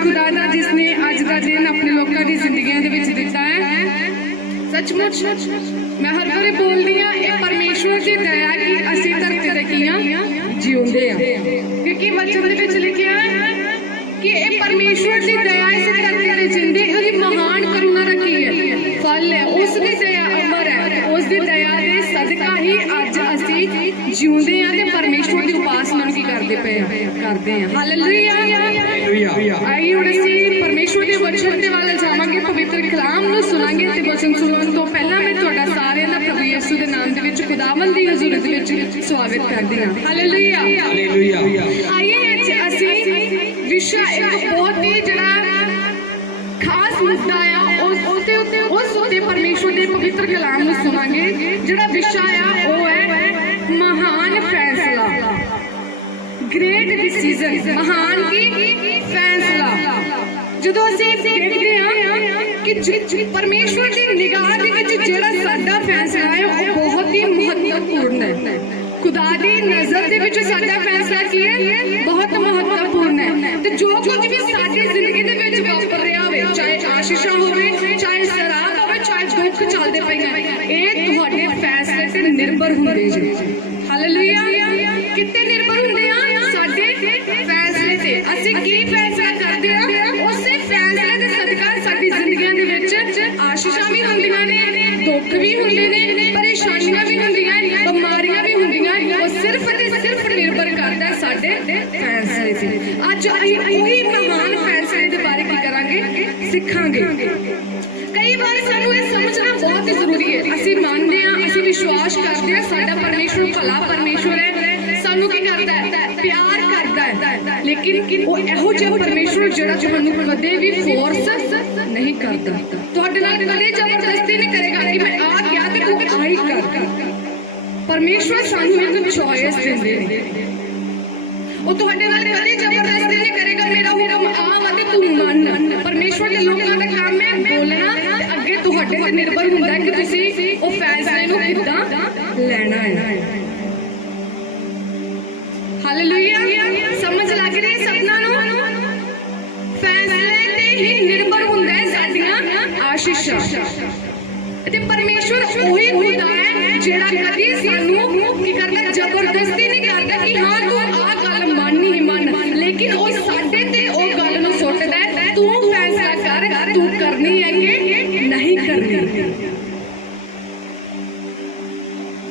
खुदा दा जिसने अज का दिन अपने लोगों की जिंदगियों के विच दिता है। सचमुच मैं हर बार बोलती हाँ ये परमेश्वर की दया कि असी धरती ते कियां जिउंदे आ, क्योंकि वचन दे विच लिखिया कि ये परमेश्वर की दया इस धरती ते जिंदे उसदी महान करुणा दा की है फल है, उसदी दया अमर है, उसदी दया दे सदका ही अज असी जिउंदे आ ते परमेश्वर की उपासना की करते पे करते हैं। हालेलुया। आइए हुण असी परमेश्वर के वचन के वाल जावांगे, पवित्र कलाम नूं सुनांगे ते वचन सुनन तो पहला मैं तुहाडा सारिआं दा प्रभु यीशु दे नाम दे विच खुदावंद दी हज़ूरत विच स्वागत करदी हां। हालेलुया। आइए अज असी विषय एक बहुत ही जिहड़ा खास मुद्दा आ उस उत्ते परमेश्वर के पवित्र कलाम नूं सुनांगे। जिहड़ा विषय आ वो है महान फैसला, ग्रेट डिसीजन, महान की फैसला। जदों असीं देखदे हां कि परमेश्वर की निगाह दे विच जिहड़ा साडा फैसला है वो बहुत ही महत्वपूर्ण है। खुदा दी नज़र दे विच साडा फैसला की है बहुत महत्वपूर्ण है। ते जो कुछ भी साडी जिंदगी दे विच वापर रहा होवे, चाहे आशीषां होवे, चाहे सराध होवे, चाहे दुख चलदे पए ने, ये तुहाडे फैसले ते निर्भर हुंदे जे। हालेलुया। किते निर्भर हुंदे आ? साडे फैसले ते। असीं की फैसला करदे आ उसे फैसले दे सदका साडी जिंदगियां दे विच आशीषां भी हुंदियां ने, दुख भी हुंदे ने, परेशानियां भी हुंदियां, बीमारियां भी हुंदियां। वो सिर्फ ते सिर्फ निर्भर करदा है साडे फैसले ते। अज असीं ओही महान फैसले दे बारे की करांगे, सिखांगे। कई बार सानू ये समझना बहुत ही जरूरी है। असीं मानते हैं, असीं विश्वास करते हैं साडा परमेश्वर भला परमेश्वर है, सानू की करदा है, प्यार करदा है, लेकिन वो इहो जिहा परमेश्वर जिहड़ा तुहानू कदे भी फोर्स नहीं करदा, तुहाडे नाल कदे जबरदस्ती नहीं करेगा कि मैं आ गया ते तू आ ही कर। परमेश्वर सानू एक चॉइस दिंदे ने, वो तुहाडे नाल कदे जबरदस्ती नहीं करेगा मेरा हुक्म आ वा ते तू मान। परमेश्वर दे लोकां दा काम है बोलना ते अगे तुहाडे ते निर्भर हुंदा है कि तुसीं ओ फैसले नूं किदां लेना है। हालेलुया। समझ लग रही है सबना नूं? फैसले ते ही निर्भर हुंदा है साडीआं आशीषां। ते परमेश्वर ओही हुंदा है जिहड़ा कदी सानू की करदा जबरदस्ती नहीं करदा कि हां तू आ गल माननी ही मान, लेकिन ओ साडे ते ओ गल नूं सुੱਟਦਾ है तू फैसला कर, तू करनी है कि नहीं करनी।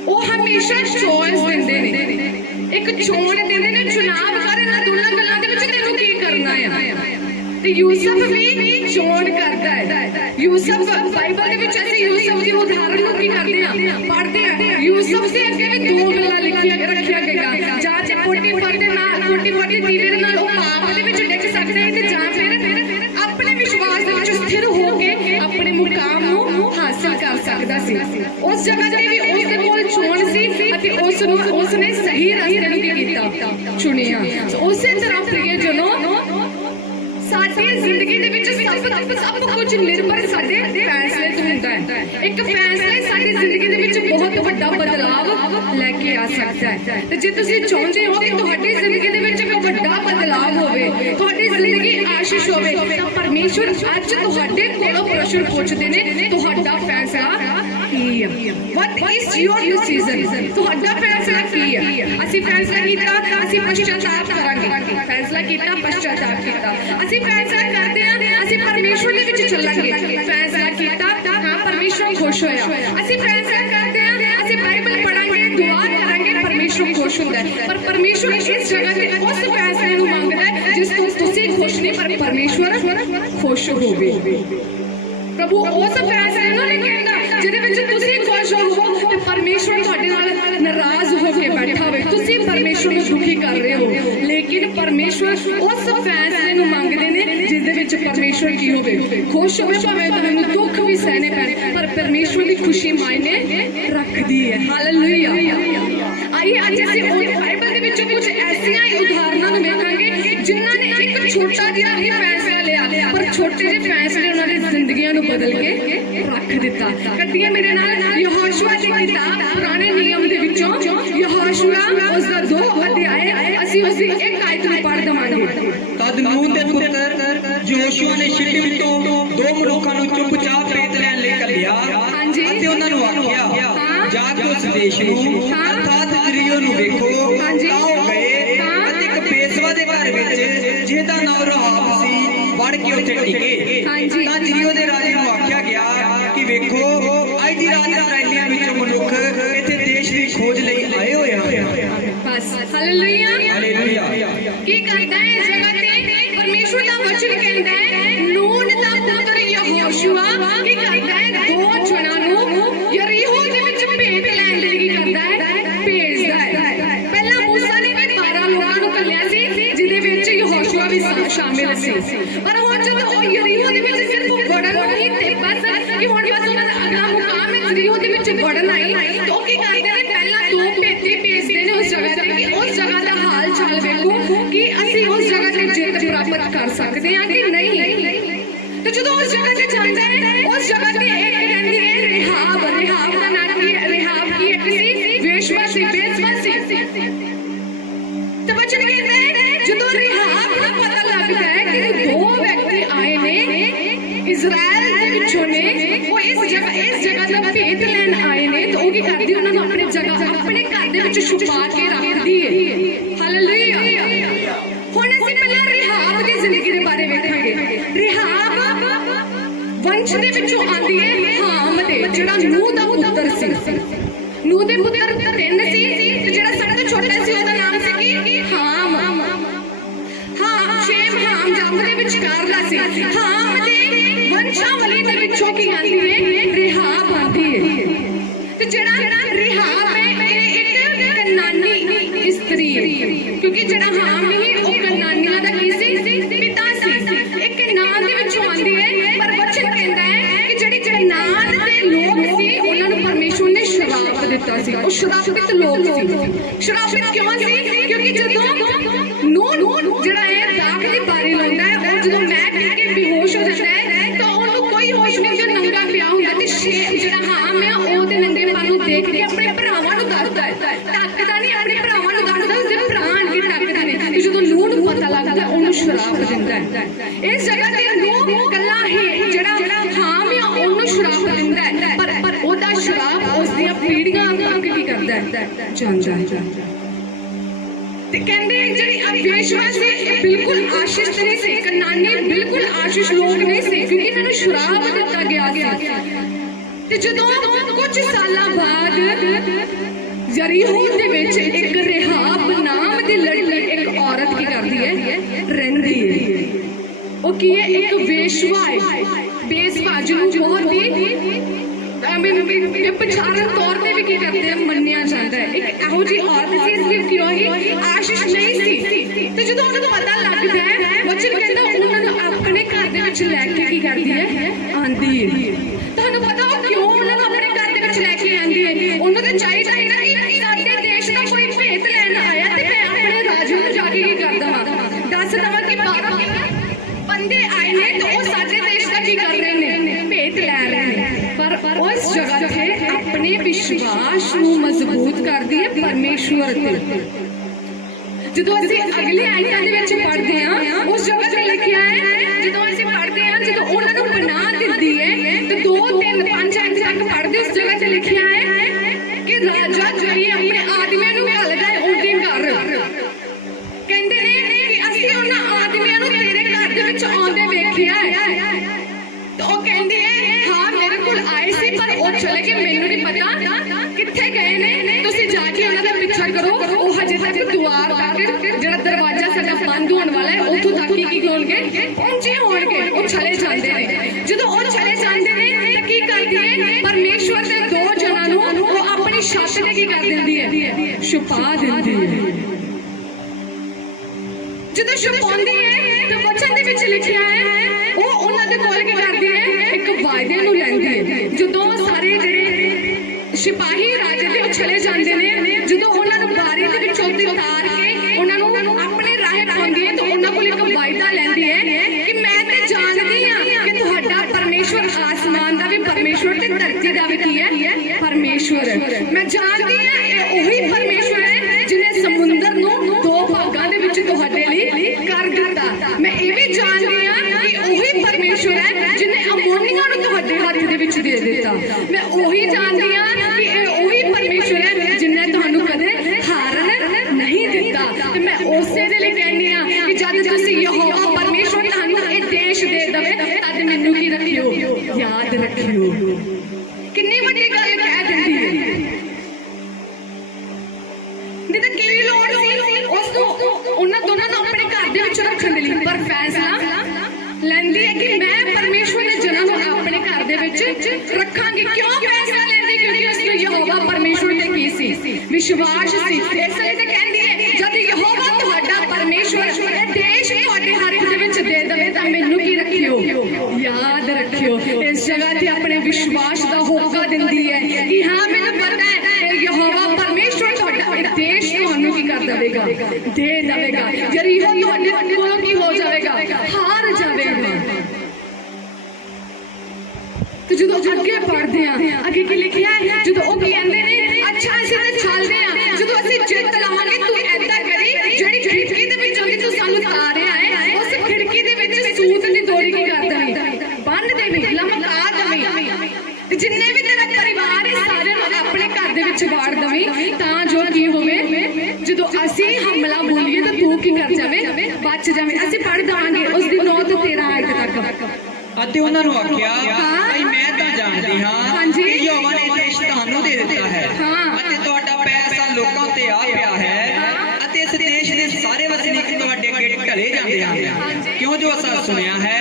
ओ हमेशा चॉइस दिंदे ने, एक चोण दिंदे ने, चुनाव कर इन्हां दोनों गल्लां दे विच तैनूं की करना है। ते यूसुफ भी चोण करदा है। यूसुफ बाइबल दे विच असीं यूसुफ दी उदाहरण नूं की करदे हां, पढ़दे हां। यूसुफ दे अगे भी दो गल्लां लिखिया रखिया गया, जां ते पोटीफर दे नाल पोटीफर दी दीवे दे नाल ओ पाप दे विच डिग सकदा है ते जां फिर अपने विश्वास दे विच स्थिर हो के अपने मुकाम नूं हासिल कर सकदा सी। उस जगह ते भी उस दे कोल चोण सी अते उसने सही रास्ते नूं की कीता, चुनिया। उसे तरह प्रिय जनो साडी जिंदगी दे विच सब कुछ निर्भर साडे फैसले ते हुंदा है। एक फैसला साडी जिंदगी दे विच बहुत बड़ा बदलाव लेके आ सकदा है। ते जे तुसीं चाहुंदे हो कि तुहाडी जिंदगी दे विच कोई बड़ा बदलाव होवे, तुहाडी जिंदगी आशीष होवे, तां परमेश्वर अज तुहाडे कोलों प्रश्न पुछदे ने, तुहाडा फैसला की है? What is your decision? तुहाडा फैसला की है? असीं फैसला कीता, असीं पश्चाताप करांगे। फैसला कीता, पश्चाताप कीता। असीं फैसला करते हैं असीं परमेश्वर दे विच चलांगे। फैसला कीता, हां परमेश्वर खुश होया। असीं फैसला करते हैं असीं बाइबल पढ़ांगे, दुआ करांगे, परमेश्वर खुश हुंदा है। पर परमेश्वर इस जगह ते उस फैसले नूं मंगदा है जिस तों तुसीं खुश नहीं पर परमेश्वर खुश होवे। प्रभु उस फैसले नूं नहीं कहंदा जिहदे विच तुसीं खुश होवो ते परमेश्वर तुहाडे नाल नाराज हो के बैठा होवे, तुसीं परमेश्वर नूं दुखी कर रहे हो। लेकिन परमेश्वर उस फैसले नूं मंगदे ने जिस दे विच परमेश्वर की होवे, खुश होवे, भावें तुहानूं दुख भी सहने पैण, पर परमेश्वर दी खुशी मायने रखदी है। हालेलुया। आइए अज असीं बाइबल दे विच कुछ ऐसियां उदाहरणां नूं वेखांगे जिन्हां ने एक छोटा जिहा ही फैसला लिया, पर छोटे ਜਿਹੇ फैसले उन्हां दी जिंदगियां नूं बदल के रख दिता। कड्डियां मेरे नाल यहोशुआ दी किताब पुराने नियम दे विचों यहोशुआ उसदा 2 अध्याय असीं उसदी 1 आयत नूं पढ़ दवांगे। तद नून दे पुत्र ਯਹੋਸ਼ੂਆ ਨੇ ਸ਼ਿਟਿਮ ਤੋਂ ਦੋ ਮਨੁੱਖਾਂ ਨੂੰ ਚੁੱਪਚਾਪ ਭੇਤ ਲੈਣ ਲਈ ਘੱਲਿਆ ਹਾਂਜੀ। ਅਤੇ ਉਹਨਾਂ ਨੂੰ ਆਖਿਆ ਹਾਂ। ਜਾ ਕੇ ਉਸ ਦੇਸ਼ ਨੂੰ ਹਾਂ। ਅਰਥਾਤ ਜਰੀਓ ਨੂੰ ਵੇਖੋ। ਹਾਂਜੀ। ਤਾਂ ਉਹ ਗਏ ਹਾਂ। ਅਤੇ ਇੱਕ ਪੇਸ਼ਵਾ ਦੇ ਘਰ ਵਿੱਚ ਜਿਹਦਾ ਨਾਮ ਰਹਾਬ ਸੀ ਵੜ ਕੇ ਉੱਥੇ ਟਿਕੇ। ਹਾਂਜੀ। ਤਾਂ ਜਰੀਓ ਦੇ ਰਾਜੇ ਨੂੰ ਆਖਿਆ ਗਿਆ ਕਿ ਵੇਖੋ ਅੱਜ ਦੀ ਰਾਤ ਇਸਰਾਏਲੀਆਂ ਵਿੱਚੋਂ ਮਨੁੱਖ ਇੱਥੇ ਦੇਸ਼ ਦੀ ਖੋਜ ਲਈ ਆਏ ਹੋਏ ਹਨ। ਬਸ ਹਾਲੇਲੂਇਆ। ਹਾਲੇਲੂਇਆ। ਕੀ ਕਰਦਾ ਹੈ ਇਸ ਜਗ੍ਹਾ ਤੇ ਪਰਮੇਸ਼ਵਰ ਦਾ ਵਚਨ ਕਹਿੰਦਾ ਹੈ ਨੂਨ ਦਾ ਪੁੱਤਰ ਯਹੋਸ਼ੂਆ ਕੀ ਕਰਦਾ ਹੈ ਦੋ ਜਣਾਂ ਨੂੰ ਯਰੀਹੋ ਦੇ ਵਿੱਚ ਭੇਤ ਲੈਣ ਲਈ ਕੀ ਕਰਦਾ ਹੈ ਭੇਜਦਾ ਹੈ। ਪਹਿਲਾਂ ਮੂਸਾ ਨੇ ਵੀ 12 ਲੋਕਾਂ ਨੂੰ ਘੱਲਿਆ ਸੀ ਜਿਹਦੇ ਵਿੱਚ ਯਹੋਸ਼ੂਆ ਵੀ ਸ਼ਾਮਿਲ ਸੀ ਪਰ ਹੁਣ ਜਦੋਂ ਉਹ ਯਰੀਹੋ ਦੇ ਵਿੱਚ ਸਿਰਫ ਵੜਨ ਨੂੰ ਹੀ ਤੇ ਬਸ ਕਿ ਹੁਣ ਬਸ ਉਹਨਾਂ ਦਾ ਅਗਲਾ ਮੁਕਾਮ ਹੈ ਯਰੀਹੋ ਦੇ ਵਿੱਚ ਵੜਨ ਆਈ ਤਾਂ ਉਹ ਕੀ ਕਰਦੇ ਨੇ ਪਹਿਲਾਂ ਦੋ ਭੇਤੀ ਭੇਜਦੇ ਨੇ ਉਸ ਜਗ੍ਹਾ ਤੇ ਕਿ ਉਸ ਜਗ੍ਹਾ ਦਾ ਹਾਲ ਚਾਲ ਵੇਖੋ ਕਿ ਅਸੀਂ ਉਸ ਜਗ੍ਹਾ ਤੇ ਜਿੱਤ ਪ੍ਰਾਪਤ ਕਰ ਸਕਦੇ ਹਾਂ ਕਿ ਨਹੀਂ। ਤੇ ਜਦੋਂ ਉਸ ਜਗ੍ਹਾ ਤੇ ਜਾਂਦਾ ਹੈ ਉਸ ਜਗ੍ਹਾ ਤੇ ਇੱਕ ਰਹਿੰਦੀ ਹੈ ਰਿਹਾਬ। ਰਿਹਾਬ ਦਾ ਨਾਮ ਕੀ ਹੈ? ਰਿਹਾਬ ਕੀ ਇੱਕ ਸੀ ਵੇਸ਼ਵਾ ਸੀ ਬੇਸਵਾ ਸੀ। ਤੇ ਵਚਨ ਕਹਿੰਦਾ ਹੈ ਜਦੋਂ ਰਿਹਾਬ ਨੂੰ ਪਤਾ ਲੱਗਦਾ ਹੈ ਕਿ ਦੋ ਵਿਅਕਤੀ ਆਏ ਨੇ ਇਜ਼ਰਾਈਲ ਦੇ ਵਿੱਚੋਂ ਨੇ ਉਹ ਇਸ ਜਗ੍ਹਾ ਦਾ ਭੇਤ ਲੈਣ ਆਏ ਨੇ ਤਾਂ ਉਹ ਕੀ ਕਰਦੀ ਉਹਨਾਂ ਨੂੰ ਆਪਣੇ ਘਰ ਦੇ ਵਿੱਚ ਛੁਪਾ ਕੇ ਰੱਖਦੀ ਹੈ। ਹਾਲੇਲੂਇਆ। ਹੁਣ ਅਸੀਂ ਪਹਿਲਾਂ ਰਿਹਾਬ ਦੀ ਜ਼ਿੰਦਗੀ ਦੇ ਬਾਰੇ ਵੇਖਾਂਗੇ। ਰਿਹਾਬ ਵੰਸ਼ ਦੇ ਵਿੱਚੋਂ ਆਉਂਦੀ ਹੈ ਹਾਮ ਦੇ ਜਿਹੜਾ ਨੂਹ ਦਾ ਪੁੱਤਰ ਸੀ। ਨੂਹ ਦੇ ਪੁੱਤਰ 3 ਸੀ ਤੇ ਜਿਹੜਾ ਸਭ ਤੋਂ ਛੋਟਾ ਸੀ ਉਹਦਾ ਨਾਮ ਸੀ ਕੀ ਹਾਮ। ਸ਼ੇਮ ਹਾਮ ਜੰਮ ਦੇ ਵਿਚਕਾਰਲਾ ਸੀ। ਹਾਮ ਦੇ ਵੰਸ਼ਾਵਲੀ ਦੇ ਵਿੱਚੋਂ ਕੀ ਆਉਂਦੀ ਹੈ ਰਿਹਾਬ ਆਉਂਦੀ ਹੈ। ਤੇ ਜਿਹੜਾ ਰਿਹਾਬ ਹੈ ਇਹ ਇੱਕ ਕਨਾਨੀ ਇਸਤਰੀ ਹੈ ਕਿਉਂਕਿ ਜਿਹੜਾ ਹਾਮ ਹੀ ਉਹ ਕਨਾਨੀਆਂ ਦਾ ਕੀ ਸੀ ਪਿਤਾ ਸੀ। ਇਹ ਕਨਾਨ ਦੇ ਵਿੱਚੋਂ ਆਉਂਦੀ ਹੈ ਪਰ ਵਚਨ ਕਹਿੰਦਾ ਹੈ ਕਿ ਜਿਹੜੀ ਕਨਾਨ ਦੇ ਲੋਕ ਸੀ ਉਹਨਾਂ ਨੂੰ ਪਰਮੇਸ਼ਵਰ ਨੇ ਸ਼ਰਾਪ ਦਿੱਤਾ ਸੀ। ਉਹ ਸ਼ਰਾਪਿਤ ਲੋਕ ਸੀ। ਸ਼ਰਾਪਿਤ ਕਿਉਂ ਸੀ? ਕਿਉਂਕਿ ਜਦੋਂ ਨੂਹ ਜਿਹੜਾ ਹੈ ਦਾਗ ਦੀ ਬਾਰੀ ਲਾਉਂਦਾ ਹੈ ਉਹ ਜਦੋਂ ਮੈਂ ਪੀ ਕੇ ਬੇਹੋਸ਼ ਹੋ ਜਾਂਦਾ ਹੈ ਤਾਂ ਉਹਨੂੰ ਕੋਈ ਹੋਸ਼ ਨਹੀਂ ਜੋ ਨੰਗਾ ਪਿਆ ਹੁੰਦਾ ਤੇ ਜਿਹੜਾ ਹਾਮ ਹੈ ਉਹ ਤੇ ਨੰਗੇਪਨ ਨੂੰ ਦੇਖ ਕੇ ਆਪਣੇ ਭਰਾਵਾਂ ਨੂੰ ਦੱਸਦਾ ਹੈ। ਟੱਕਦਾ ਨਹੀਂ ਆਪਣੇ ਭਰਾਵਾਂ ਨੂੰ ਦੱਸਦਾ ਉਸਦੇ ਭਰਾ ਕੇ ਟੱਕਦੇ ਨੇ ਤੇ ਜਦੋਂ ਨੂਹ ਨੂੰ ਪਤਾ ਲੱਗਦਾ ਉਹਨੂੰ ਸ਼ਰਾਪ ਦਿੰਦਾ ਹੈ। ਇਸ ਜਗ੍ਹਾ ਤੇ ਨੂਹ ਕੱਲਾ ਹੀ ਜਿਹੜਾ ਹਾਮ ਹੈ ਉਹਨੂੰ ਸ਼ਰਾਪ ਦਿੰਦਾ ਹੈ ਪਰ ਉਹਦਾ ਸ਼ਰਾਪ ਉਸ ਦੀਆਂ ਪੀੜ੍ਹੀਆਂ ਤੱਕ ਕੀ ਕਰਦਾ ਹੈ ਜਾਂਦਾ। ਤੇ ਕਹਿੰਦੇ ਜਿਹੜੀ ਅਵੇਸ਼ਵਾ ਸੀ ਇਹ ਬਿਲਕੁਲ ਆਸ਼ਿਸ਼ ਨਹੀਂ ਸੀ। ਕਨਾਨੀ ਬਿਲਕੁਲ ਆਸ਼ਿਸ਼ ਲੋਕ ਨਹੀਂ ਸੀ ਕਿਉਂਕਿ ਇਹਨਾਂ ਨੂੰ ਸ਼ਰਾਪ ਦਿੱਤਾ ਗਿਆ ਸੀ। ਤੇ ਜਦੋਂ ਕੁਝ ਸਾਲਾਂ ਬਾਅਦ ਯਰੀਹੋ ਦੇ ਵਿੱਚ ਇੱਕ ਰਿਹਾਬ ਨਾਮ ਦੀ ਲੜਕੀ ਇੱਕ ਔਰਤ ਕੀ ਕਰਦੀ ਹੈ ਰਹਿੰਦੀ ਹੈ। ਉਹ ਕੀ ਹੈ ਇੱਕ ਵੇਸ਼ਵਾ ਹੈ ਬੇਸਵਾ ਜਿਹਨੂੰ ਬਹੁਤ ਹੀ ਵਿਪਚਾਰਨ ਤੌਰ ਤੇ ਵੀ ਕੀ ਕਰਦੇ ਮੰਨਿਆ ਜਾਂਦਾ ਹੈ। ਇੱਕ ਇਹੋ ਜਿਹੀ ਔਰਤ ਸੀ ਇਸ ਲਈ ਕਿ ਉਹ ਆਸ਼ਿਸ਼ ਨਹੀਂ ਸੀ। ਤੇ ਜਦੋਂ ਉਹਨਾਂ ਨੂੰ ਪਤਾ ਲੱਗਦਾ ਹੈ ਵਚਨ ਕਹਿੰਦਾ ਉਹਨਾਂ ਨੂੰ ਆਪਣੇ ਘਰ ਦੇ ਵਿੱਚ ਲੈ ਕੇ ਕੀ ਕਰਦੀ ਹੈ ਆਂਦੀ ਹੈ। ਤੁਹਾਨੂੰ ਪਤਾ ਉਹ ਕਿਉਂ ਉਹਨਾਂ ਨੂੰ ਆਪਣੇ ਘਰ ਦੇ ਵਿੱਚ ਲੈ ਕੇ ਆਂਦੀ ਹੈ? ਉਹਨੂੰ ਤਾਂ ਚਾਹੀਦਾ ਹੈ ਨਾ ਕਿ ਸਾਡੇ ਦੇਸ਼ ਦਾ ਕੋਈ ਭੇਤ ਲੈਣ ਆਇਆ ਤੇ ਮੈਂ ਆਪਣੇ ਰਾਜੇ ਨੂੰ ਜਾ ਕੇ ਕੀ ਕਰਦਾ ਹਾਂ ਦੱਸ ਦਵਾਂ ਕਿ ਬੰਦੇ ਆਏ ਨੇ ਤੇ ਉਹ ਸਾਡੇ ਦੇਸ਼ ਦਾ ਕੀ ਕਰ ਰਹੇ ਨੇ ਭੇਤ ਲੈ ਰਹੇ ਨੇ। ਪਰ ਉਸ ਜਗ੍ਹਾ ਤੇ ਆਪਣੇ ਵਿਸ਼ਵਾਸ ਨੂੰ ਮਜ਼ਬੂਤ ਕਰਦੀ ਹੈ ਪਰਮੇਸ਼ਵਰ ਤੇ। ਜਦੋਂ ਅਸੀਂ ਅਗਲੇ ਆਇਤਾਂ ਦੇ ਵਿੱਚ ਪੜ੍ਹਦੇ ਹਾਂ ਉਸ ਜਗ੍ਹਾ ਤੇ ਲਿਖਿਆ ਹੈ ਜਦੋਂ ਅਸੀਂ ਪੜ੍ਹਦੇ ਹਾਂ ਜਦੋਂ ਉਹਨਾਂ ਨੂੰ ਬਣਾ ਦਿੰਦੀ ਹੈ ਤੇ 2 3 5 ਅੰਕ ਤੱਕ ਪੜ੍ਹਦੇ ਉਸ ਜਗ੍ਹਾ ਤੇ ਲਿਖਿਆ ਹੈ ਕਿ ਰਾਜਾ ਜਿਹੜੀ ਆਪਣੇ ਆਦਮੀਆਂ ਨੂੰ ਘੱਲਦਾ ਹੈ ਉਹਦੇ ਘਰ। ਕਹਿੰਦੇ ਨੇ ਕਿ ਅਸੀਂ ਉਹਨਾਂ ਆਦਮੀਆਂ ਨੂੰ ਤੇਰੇ ਘਰ ਦੇ ਵਿੱਚ ਆਉਂਦੇ ਵੇਖਿਆ ਹੈ। ਤਾਂ ਉਹ ਕਹਿੰਦੇ ਹਾਂ ਮੇਰੇ ਕੋਲ ਆਏ ਸੀ ਪਰ ਉਹ ਚਲੇ ਗਏ ਮੈਨੂੰ ਨਹੀਂ ਪਤਾ ਕਿੱਥੇ ਗਏ ਨੇ। ਤੁਸੀਂ ਜਾ ਕੇ ਉਹਨਾਂ ਦਾ ਪਿੱਛਾ ਕਰੋ। ਉਹ ਹਜੇ ਤੱਕ ਦੁਆਰ ਤੱਕ ਜਿਹੜਾ ਦਰਵਾਜ਼ਾ ਸਾਡਾ ਬੰਦ ਹੋਣ ਵਾਲਾ ਹੈ ਉੱਥੋਂ ਤੱਕ ਕੀ ਹੋਣਗੇ ਪਹੁੰਚੇ ਹੋਣਗੇ। ਉਹ ਚਲੇ ਜਾਂਦੇ ਨੇ। ਜਦੋਂ ਉਹ ਚਲੇ ਜਾਂਦੇ ਨੇ ਤਾਂ ਕੀ ਕਰਦੀ ਹੈ ਪਰਮੇਸ਼ਵਰ ਦੇ 2 ਜਣਾਂ ਨੂੰ ਉਹ ਆਪਣੀ ਛੱਤ ਤੇ ਕੀ ਕਰ ਦਿੰਦੀ ਹੈ ਛੁਪਾ ਦਿੰਦੀ ਹੈ। ਜਦੋਂ ਛੁਪਾਉਂਦੀ ਹੈ ਤਾਂ ਵਚਨ ਦੇ ਵਿੱਚ ਲਿਖਿਆ ਹੈ ਉਹ ਉਹਨਾਂ ਦੇ ਕੋਲ ਕੀ ਕਰਦੀ ਹੈ ਇੱਕ ਵਾਅਦੇ ਨੂੰ ਲੈਂਦੀ ਹੈ। ਜਦੋਂ ਸਾਰੇ ਜਿਹੜੇ ਸਿਪਾਹੀ ਰਾਜੇ ਦੇ ਉਹ ਚਲੇ ਜਾਂਦੇ ਨੇ ਜਦੋਂ ਉਹਨਾਂ ਨੂੰ ਬਾਰੀ ਦੇ ਵਿੱਚੋਂ ਉਤਾਰ ਕੇ ਉਹਨਾਂ ਨੂੰ ਆਪਣੇ ਰਾਹ ਪਾਉਂਦੀ ਹੈ ਤਾਂ ਉਹਨਾਂ ਕੋਲ ਇੱਕ ਵਾਅਦਾ ਲੈਂਦੀ ਹੈ ਕਿ ਮੈਂ ਤੇ ਜਾਣਦੀ ਹਾਂ ਕਿ ਤੁਹਾਡਾ ਪਰਮੇਸ਼ਵਰ ਆਸਮਾਨ ਦਾ ਵੀ ਪਰਮੇਸ਼ਵਰ ਤੇ ਧਰਤੀ ਦਾ ਵੀ ਕੀ ਹੈ ਪਰਮੇਸ਼ਵਰ ਹੈ। ਮੈਂ ਜਾਣਦੀ ਹਾਂ ਇਹ ਉਹੀ ਪਰਮੇਸ਼ਵਰ ਹੈ ਜਿਹਨੇ ਸਮੁੰਦਰ ਨੂੰ 2 ਭਾਗਾਂ ਦੇ ਵਿੱਚ ਤੁਹਾਡੇ ਲਈ ਕਰ ਦਿੱਤਾ। ਮੈਂ ਇਹ ਵੀ ਜਾਣਦੀ ਹਾਂ ਕਿ ਦਿੱਤਾ। ਮੈਂ ਉਹੀ ਜਾਣਦੀ ਹਾਂ ਕਿ ਇਹ ਉਹੀ ਪਰਮੇਸ਼ਵਰ ਹੈ ਜਿਨਨੇ ਤੁਹਾਨੂੰ ਕਦੇ ਹਾਰਨ ਨਹੀਂ ਦਿੱਤਾ। ਤੇ ਮੈਂ ਉਸੇ ਦੇ ਲਈ ਕਹਿੰਦੀ ਹਾਂ ਕਿ ਜਦ ਤੁਸੀਂ ਯਹੋਵਾ ਪਰਮੇਸ਼ਵਰ ਤੁਹਾਨੂੰ ਇਹ ਦੇਸ਼ ਦੇ ਦੇਵੇ ਤਦ ਮੈਨੂੰ ਕੀ ਰੱਖਿਓ, ਯਾਦ ਰੱਖਿਓ। ਕਿੰਨੀ ਵੱਡੀ ਗੱਲ ਕਹਿ ਦਿੰਦੀ ਹੈ। ਨਹੀਂ ਤਾਂ ਕੀ ਲੋੜ ਸੀ ਉਸ ਨੂੰ ਉਹਨਾਂ ਦੋਨਾਂ ਨੂੰ ਆਪਣੇ ਘਰ ਦੇ ਵਿੱਚ ਰੱਖਣ ਦੇ ਲਈ, ਪਰ ਫੈਸਲਾ ਲੈਂਦੀ ਹੈ ਕਿ ਮੈਂ ਪਰਮੇਸ਼ਵਰ ਦੇ ਜਨਾਂ ਨੂੰ ਆਪਣੇ ਘਰ ਦੇ ਵਿੱਚ ਰੱਖਾਂਗੀ। ਕਿਉਂ ਫੈਸਲਾ ਲੈਂਦੀ? ਕਿਉਂਕਿ ਉਸ ਨੂੰ ਯਹੋਵਾ ਪਰਮੇਸ਼ਵਰ ਤੇ ਕੀ ਸੀ, ਵਿਸ਼ਵਾਸ ਸੀ। ਇਸ ਲਈ ਤਾਂ ਕਹਿੰਦੀ ਹੈ ਜਦ ਯਹੋਵਾ ਤੁਹਾਡਾ ਪਰਮੇਸ਼ਵਰ ਇਹ ਦੇਸ਼ ਤੁਹਾਡੇ ਹੱਥ ਦੇ ਵਿੱਚ ਦੇ ਦੇਵੇ ਤਾਂ ਮੈਨੂੰ ਕੀ ਰੱਖਿਓ, ਯਾਦ ਰੱਖਿਓ। ਇਸ ਜਗ੍ਹਾ ਤੇ ਆਪਣੇ ਵਿਸ਼ਵਾਸ ਦਾ ਹੋਕਾ ਦਿੰਦੀ ਹੈ ਕਿ ਹਾਂ ਮੈਨੂੰ ਪਤਾ ਹੈ ਇਹ ਯਹੋਵਾ ਪਰਮੇਸ਼ਵਰ ਤੁਹਾਡਾ ਇਹ ਦੇਸ਼ ਤੁਹਾਨੂੰ ਕੀ ਕਰ ਦੇਵੇਗਾ, ਦੇ ਦੇਵੇਗਾ। ਯਰੀਹੋ ਤੁਹਾਡੇ ਕੋਲੋਂ ਕੀ ਹੋ ਜਾਵੇਗਾ, ਹਾਰ ਜਾਵੇਗਾ। ਤੇ ਜਦੋਂ ਅੱਗੇ ਪੜ੍ਹਦੇ ਆ ਅੱਗੇ ਕੀ ਲਿਖਿਆ ਹੈ, ਜਦੋਂ ਉਹ ਕਹਿੰਦੇ ਨੇ ਅੱਛਾ ਅਸੀਂ ਤੇ ਚੱਲਦੇ ਆ, ਜਦੋਂ ਅਸੀਂ ਜਿੱਤ ਲਵਾਂਗੇ ਤੂੰ ਏਦਾਂ ਕਰੀ ਜਿਹੜੀ ਖਿੜਕੀ ਦੇ ਵਿੱਚੋਂ ਦੀ ਤੂੰ ਸਾਨੂੰ ਤਾਰਿਆ ਹੈ ਉਸ ਖਿੜਕੀ ਦੇ ਵਿੱਚ ਸੂਤ ਦੀ ਡੋਰੀ ਕੀ ਕਰ ਦੇਵੀਂ, ਬੰਨ ਦੇਵੀਂ, ਲਮਕਾ ਦੇਵੀਂ। ਤੇ ਜਿੰਨੇ ਵੀ ਤੇਰਾ ਪਰਿਵਾਰ ਹੈ ਸਾਰਿਆਂ ਨੂੰ ਆਪਣੇ ਘਰ ਦੇ ਵਿੱਚ ਵਾੜ ਦੇਵੀਂ ਤਾਂ ਜੋ ਕੀ ਹੋਵੇ ਜਦੋਂ ਅਸੀਂ ਹਮਲਾ ਬੋਲੀਏ ਤਾਂ ਤੂੰ ਕੀ ਕਰ ਜਾਵੇਂ, ਬਚ ਜਾਵੇਂ। ਅਸੀਂ ਪੜ੍ਹ ਦਵਾਂਗੇ ਉਸ ਦੀ 9 ਤੋਂ 13 ਆਇਤ ਤੱਕ। ਅਤੇ ਉਹਨਾਂ ਨੂੰ ਆਖਿਆ ਭਾਈ ਮੈਂ ਤਾਂ ਜਾਣਦੀ ਹਾਂ ਕਿ ਯਹੋਵਾ ਨੇ ਦੇਸ਼ ਤੁਹਾਨੂੰ ਦੇ ਦਿੱਤਾ ਹੈ ਅਤੇ ਤੁਹਾਡਾ ਪੈਸਾ ਲੋਕਾਂ ਤੇ ਆ ਪਿਆ ਹੈ ਅਤੇ ਇਸ ਦੇਸ਼ ਦੇ ਸਾਰੇ ਵਸਨੀਕ ਤੁਹਾਡੇ ਅੱਗੇ ਢਲੇ ਜਾਂਦੇ ਹਨ। ਕਿਉਂ ਜੋ ਅਸਾਂ ਸੁਣਿਆ ਹੈ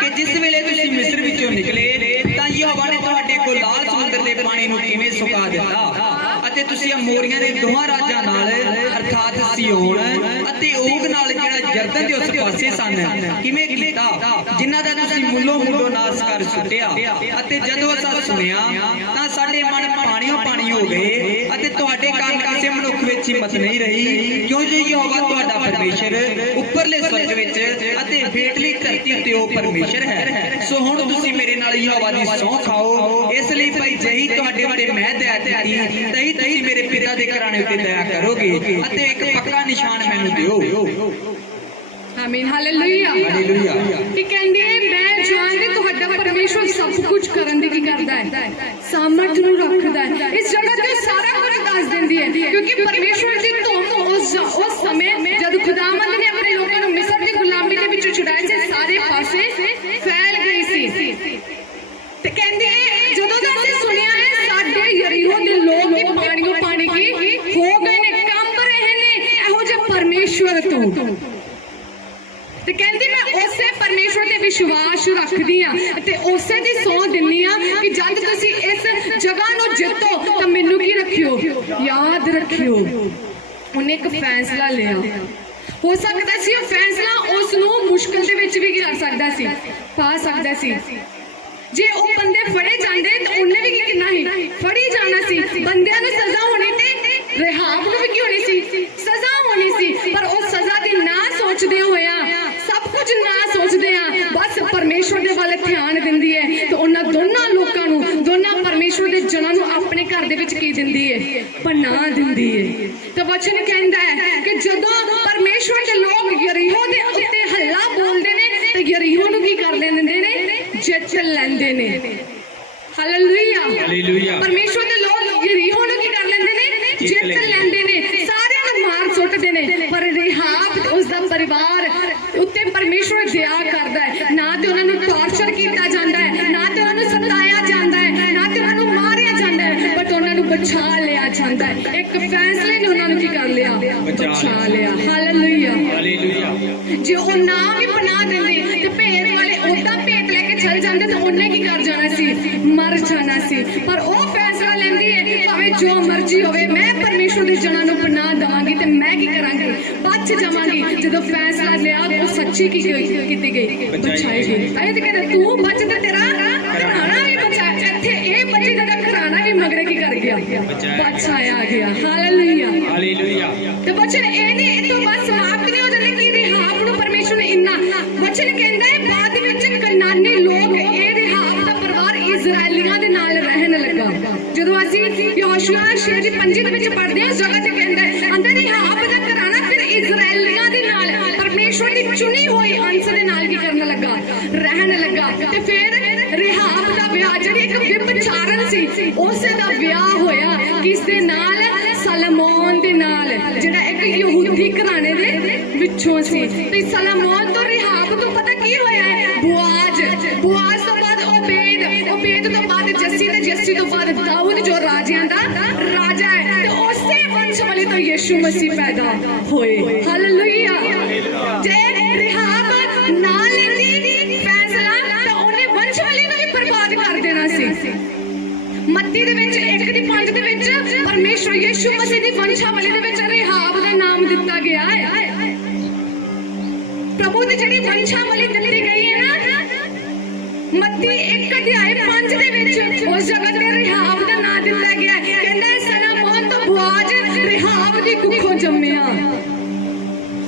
ਕਿ ਜਿਸ ਵੇਲੇ ਤੁਸੀਂ ਮਿਸਰ ਵਿੱਚੋਂ ਨਿਕਲੇ ਤਾਂ ਯਹੋਵਾ ਨੇ ਤੁਹਾਡੇ ਕੋਲ ਲਾਲ ਸਮੁੰਦਰ ਦੇ ਪਾਣੀ ਨੂੰ ਕਿਵੇਂ ਸੁਕਾ ਦਿੱਤਾ ਅਤੇ ਤੁਸੀਂ ਅਮੋਰੀਆਂ ਦੇ ਦੋਹਾਂ ਰਾਜਾਂ ਨਾਲ ਅਰਥਾਤ ਸਿਯੋਨ ਅਤੇ ਓਗ ਨਾਲ ਜਿਹੜਾ ਜਰਦਨ ਦੇ ਉਸ ਪਾਸੇ ਸਨ ਕਿਵੇਂ ਕੀਤਾ, ਜਿਨ੍ਹਾਂ ਦਾ ਤੁਸੀਂ ਮੁੱਲੋ ਨਾਸ ਕਰ ਸੁੱਟਿਆ। ਅਤੇ ਜਦੋਂ ਅਸਾਂ ਸੁਣਿਆ ਤਾਂ ਸਾਡੇ ਮਨ ਪਾਣੀਓ ਪਾਣੀ ਹੋ ਗਏ ਅਤੇ ਤੁਹਾਡੇ ਕਾਰਨ ਕਿਸੇ ਮਨੁੱਖ ਵਿੱਚ ਹਿੰਮਤ ਨਹੀਂ ਰਹੀ, ਕਿਉਂ ਜੋ ਯਹੋਵਾ ਤੁਹਾਡਾ ਪਰਮੇਸ਼ਰ ਉੱਪਰਲੇ ਸਵਰਗ ਵਿੱਚ ਅਤੇ ਹੇਠਲੀ ਧਰਤੀ ਉੱਤੇ ਉਹ ਪਰਮੇਸ਼ਰ ਹੈ। ਸੋ ਹੁਣ ਤੁਸੀਂ ਮੇਰੇ ਨਾਲ ਯਹੋਵਾ ਦੀ ਸਹੁੰ ਖਾਓ। ਇਸ ਲਈ ਭਾਈ ਜਹੀ ਤੁਹਾਡੇ ਉੱਤੇ ਮੈਂ ਦਇਆ ਦਿੱਤੀ ਤਹੀ ਤੁਸੀਂ ਮੇਰੇ ਪਿਤਾ ਦੇ ਘਰਾਣੇ ਉੱਤੇ ਦਇਆ ਕਰੋਗੇ ਅਤੇ ਇੱਕ ਪੱਕਾ ਨਿਸ਼ਾਨ ਮੈਨੂੰ ਦਿਓ। ਆਮੀਨ, ਹਾਲੇਲੂਇਆ। ਕਿ ਕਹਿੰਦੇ ਮੈਂ ਜਾਣਦੀ ਤੁਹਾਡਾ ਪਰਮੇਸ਼ਵਰ ਸਭ ਕੁਝ ਕਰਨ ਦੀ ਕੀ ਕਰਦਾ ਹੈ, ਸਾਮਰਥ ਨੂੰ ਰੱਖਦਾ ਹੈ। ਇਸ ਜਗ੍ਹਾ ਤੇ ਸਾਰਾ ਕੁਝ ਦੱਸ ਦਿੰਦੀ ਹੈ ਕਿਉਂਕਿ ਪਰਮੇਸ਼ਵਰ ਦੀ ਧੁੰਮ ਉਸ ਸਮੇਂ ਜਦ ਖੁਦਾਵੰਦ ਨੇ ਆਪਣੇ ਲੋਕਾਂ ਨੂੰ ਮਿਸਰ ਦੀ ਗੁਲਾਮੀ ਦੇ ਵਿੱਚੋਂ ਛੁਡਾਇਆ ਸੀ ਸਾਰੇ ਪਾਸੇ ਫੈਲ ਗਈ ਸੀ। ਤੇ ਕਹਿੰਦੇ ਜਦੋਂ ਦਾ ਅਸੀਂ ਸੁਣਿਆ ਹੈ ਸਾਡੇ ਯਰੀਹੋ ਦੇ ਲੋਕ ਹੀ ਪਾਣੀਓ ਪਾਣੀ ਕੀ ਹੋ ਗਏ ਨੇ, ਕੰਬ ਰਹੇ ਨੇ ਇਹੋ ਜਿਹੇ ਪਰਮੇਸ਼ਵਰ ਤੋਂ। ਤੇ ਕਹਿੰਦੀ ਮੈਂ ਉਸੇ ਪਰਮੇਸ਼ਵਰ ਤੇ ਵਿਸ਼ਵਾਸ ਰੱਖਦੀ ਆ ਤੇ ਉਸੇ ਦੀ ਸਹੁੰ ਦਿੰਨੀ ਆ ਕਿ ਜਦ ਤੁਸੀਂ ਇਸ ਜਗ੍ਹਾ ਨੂੰ ਜਿੱਤੋ ਤਾਂ ਮੈਨੂੰ ਕੀ ਰੱਖਿਓ, ਯਾਦ ਰੱਖਿਓ। ਉਹਨੇ ਇੱਕ ਫੈਸਲਾ ਲਿਆ। ਹੋ ਸਕਦਾ ਸੀ ਉਹ ਫੈਸਲਾ ਉਸ ਨੂੰ ਮੁਸ਼ਕਲ ਦੇ ਵਿੱਚ ਵੀ ਕਰ ਸਕਦਾ ਸੀ, ਪਾ ਸਕਦਾ ਸੀ। ਜੇ ਉਹ ਬੰਦੇ ਫੜੇ ਜਾਂਦੇ ਤਾਂ ਉਹਨੇ ਵੀ ਕੀ ਕਰਨਾ ਸੀ, ਫੜੀ ਜਾਣਾ ਸੀ। ਬੰਦਿਆਂ ਨੂੰ ਸਜ਼ਾ ਹੋਣੀ ਤੇ ਰਿਹਾਬ ਨੂੰ ਵੀ ਕੀ ਹੋਣੀ ਸੀ, ਸਜ਼ਾ ਹੋਣੀ ਸੀ। ਪਰ ਉਹ ਸਜ਼ਾ ਦੀ ਨਾ ਸੋਚਦੇ ਹੋਇਆ, ਸਭ ਕੁਝ ਨਾ ਸੋਚਦੇ ਆ, ਬਸ ਪਰਮੇਸ਼ਵਰ ਦੇ ਵੱਲ ਧਿਆਨ ਦਿੰਦੀ ਹੈ ਤੇ ਉਹਨਾਂ ਦੋਨਾਂ ਲੋਕਾਂ ਨੂੰ, ਦੋਨਾਂ ਪਰਮੇਸ਼ਵਰ ਦੇ ਜਨਾਂ ਨੂੰ ਆਪਣੇ ਘਰ ਦੇ ਵਿੱਚ ਕੀ ਦਿੰਦੀ ਹੈ, ਪਨਾਹ ਦਿੰਦੀ ਹੈ। ਤਾਂ ਵਚਨ ਕਹਿੰਦਾ ਹੈ ਕਿ ਜਦੋਂ ਪਰਮੇਸ਼ਵਰ ਦੇ ਲੋਕ ਯਰੀਹੋ ਦੇ ਉੱਤੇ ਹੱਲਾ ਬੋਲਦੇ ਨੇ ਤੇ ਯਰੀਹੋ ਨੂੰ ਕੀ ਕਰ ਲੈਂਦੇ ਨੇ, ਜਿੱਤ ਲੈਂਦੇ ਨੇ। ਹਾਲੇਲੂਇਆ। ਪਰਮੇਸ਼ਵਰ ਦੇ ਲੋਕ ਯਰੀਹੋ ਨੂੰ ਕੀ ਕਰ ਲੈਂਦੇ ਨੇ, ਜਿੱਤ ਲੈਂਦੇ ਨੇ, ਸਾਰਿਆਂ ਨੂੰ ਮਾਰ ਸੁੱਟਦੇ ਨੇ। ਪਰ ਰਿਹਾਬ ਉਸ ਦਾ ਪਰਿਵਾਰ ਉੱਤੇ ਪਰਮੇਸ਼ਵਰ ਦਇਆ ਕਰਦਾ ਹੈ। ਨਾ ਤੇ ਉਹਨਾਂ ਨੂੰ ਟਾਰਚਰ ਕੀਤਾ ਜਾਂਦਾ ਹੈ, ਨਾ ਤੇ ਉਹਨਾਂ ਨੂੰ ਸਤਾਇਆ ਜਾਂਦਾ ਹੈ, ਨਾ ਤੇ ਉਹਨਾਂ ਨੂੰ ਮਾਰਿਆ ਜਾਂਦਾ ਹੈ, ਬਟ ਉਹਨਾਂ ਨੂੰ ਬਚਾ ਲਿਆ ਜਾਂਦਾ ਹੈ। ਇੱਕ ਫੈਸਲੇ ਨੇ ਉਹਨਾਂ ਨੂੰ ਕੀ ਕਰ ਲਿਆ, ਬਚਾ ਲਿਆ। ਹਾਲੇਲੂਇਆ। ਜੇ ਉਹ ਨਾ ਵੀ ਪਨਾਹ ਦਿੰਦੇ ਤੇ ਭੇਤ ਵਾਲੇ ਉਦਾਂ ਭੇਤ ਲੈ ਕੇ ਚਲ ਜਾਂਦੇ ਤਾਂ ਉਹਨੇ ਕੀ ਕਰ ਜਾਣਾ ਸੀ, ਮਰ ਜਾਣਾ ਸੀ। ਪਰ ਉਹ ਫੈਸਲਾ ਲੈਂਦੀ ਹੈ ਭਾਵੇਂ ਜੋ ਮਰਜ਼ੀ ਹੋਵੇ ਮੈਂ ਪਰਮੇਸ਼ਵਰ ਦੇ ਜਨਾਂ ਨੂੰ ਪਨਾਹ ਦੇਵਾਂਗੀ ਤੇ ਮੈਂ ਕੀ ਕਰਾਂਗੀ, ਬਚ ਜਾਵਾਂਗੀ। ਜਦੋਂ ਫੈਸਲਾ ਲਿਆ ਉਹ ਸੱਚੀ ਕੀ ਕੀਤੀ ਗਈ, ਬਚਾਈ ਗਈ। ਤਾਂ ਇਹ ਕਹਿੰਦੇ ਤੂੰ ਬਚ ਤੇ ਤੇਰਾ ਘਰਾਣਾ ਵੀ ਬਚਾ। ਇੱਥੇ ਇਹ ਬੱਚੇ ਦਾ ਘਰਾਣਾ ਵੀ ਮਗਰੇ ਕੀ ਕਰ ਗਿਆ, ਬਚਾਇਆ ਗਿਆ। ਹਾਲੇਲੂਇਆ। ਤੇ ਬਚਨ ਇਹ ਨਹੀਂ ਇਤੋਂ ਬਸ ਸਮਾਪਤ ਨਹੀਂ ਹੋ ਜਾਂਦੇ ਕਿ ਰਿਹਾਬ ਨੂੰ ਪਰਮੇਸ਼ਵਰ ਨੇ ਇੰਨਾ ਬਚਨ ਕਹਿੰਦਾ ਹੈ ਬਾਅਦ ਵਿੱਚ ਕਨਾਨੀ ਲੋਕ ਇਹ ਰਿਹਾਬ ਦਾ ਪਰਿਵਾਰ ਇਜ਼ਰਾਈਲੀਆਂ ਦੇ ਨਾਲ ਰਹਿਣ ਲੱਗਾ। ਜਦੋਂ ਅਸੀਂ ਯਹੋਸ਼ੂਆ 6:5 ਦੇ ਵਿੱਚ ਪੜ੍ਹਦੇ ਹਾਂ ਉਸ ਜਗ੍ਹਾ ਤੇ ਕਹਿੰਦਾ ਹੈ ਅੰਦਰ ਰਿਹਾਬ ਦਾ ਘਰਾਣਾ ਫਿਰ ਇਜ਼ਰਾਈਲੀਆਂ ਦੇ ਨਾਲ ਪਰਮੇਸ਼ਵਰ ਦੀ ਚੁਣੀ ਹੋਈ ਅੰਸ਼ ਦੇ ਨਾਲ ਕੀ ਕਰਨ ਲੱਗਾ, ਰਹਿਣ ਲੱਗਾ। ਤੇ ਫਿਰ ਰਿਹਾਬ ਦਾ ਵਿਆਹ, ਜਿਹੜੀ ਇੱਕ ਵਿਭਚਾਰਨ ਸੀ, ਉਸੇ ਦਾ ਵਿਆਹ ਹੋਇਆ ਕਿਸ ਦੇ ਨਾਲ? ਸਲਮੋਨ ਦੇ ਨਾਲ, ਜਿਹੜਾ ਇੱਕ ਯਹੂਦੀ ਘਰਾਣੇ ਦੇ ਵਿੱਚੋਂ ਸੀ। ਤੇ ਸਲਮੋਨ ਤੋਂ ਰਿਹਾਬ ਤੋਂ ਪਤਾ ਕੀ ਹੋਇਆ ਹੈ? ਬੁਆਜ਼ ਤੋਂ ਬਾਅਦ ਓਬੇਦ ਤੋਂ ਬਾਅਦ ਜੱਸੀ, ਤੇ ਜੱਸੀ ਤੋਂ ਬਾਅਦ ਦਾਊਦ, ਜੋ ਰਾਜਿਆਂ ਦਾ ਰਾਜਾ ਹੈ। ਤੇ ਉਸੇ ਵੰਸ਼ ਵਾਲੇ ਤੋਂ ਯਿਸੂ ਮਸੀਹ ਪੈਦਾ ਹੋਏ। ਹਾਲੇਲੂਇਆ। ਜੇ ਰਿਹਾਬ ਨਾ ਲੈਂਦੀ ਫੈਸਲਾ ਤਾਂ ਉਹਨੇ ਵੰਸ਼ ਵਾਲੇ ਨੂੰ ਵੀ ਬਰਬਾਦ ਕਰ ਦੇਣਾ ਸੀ। ਮੱਤੀ ਦੇ ਵਿੱਚ 1:5 ਦੇ ਵਿੱਚ ਪਰਮੇਸ਼ਵਰ ਯਿਸੂ ਮਸੀਹ ਦੀ ਵੰਸ਼ਾਵਲੀ ਦੇ ਵਿੱਚ ਰਿਹਾਬ ਦਾ ਨਾਮ ਦਿੱਤਾ ਗਿਆ ਹੈ। ਪ੍ਰਭੂ ਦੀ ਜਿਹੜੀ ਵੰਸ਼ਾਵਲੀ ਦਿੱਤੀ ਗਈ ਹੈ ਨਾ, ਮੱਤੀ 1:5 ਦੇ ਵਿੱਚ ਉਸ ਜਗ੍ਹਾ ਤੇ ਰਿਹਾਬ ਦਾ ਨਾਮ ਦਿੱਤਾ ਗਿਆ ਹੈ। ਕਹਿੰਦਾ ਸਲਮੋਨ ਤੋਂ ਬੁਆਜ਼ ਰਿਹਾਬ ਦੀ ਕੁੱਖੋਂ ਜੰਮਿਆ।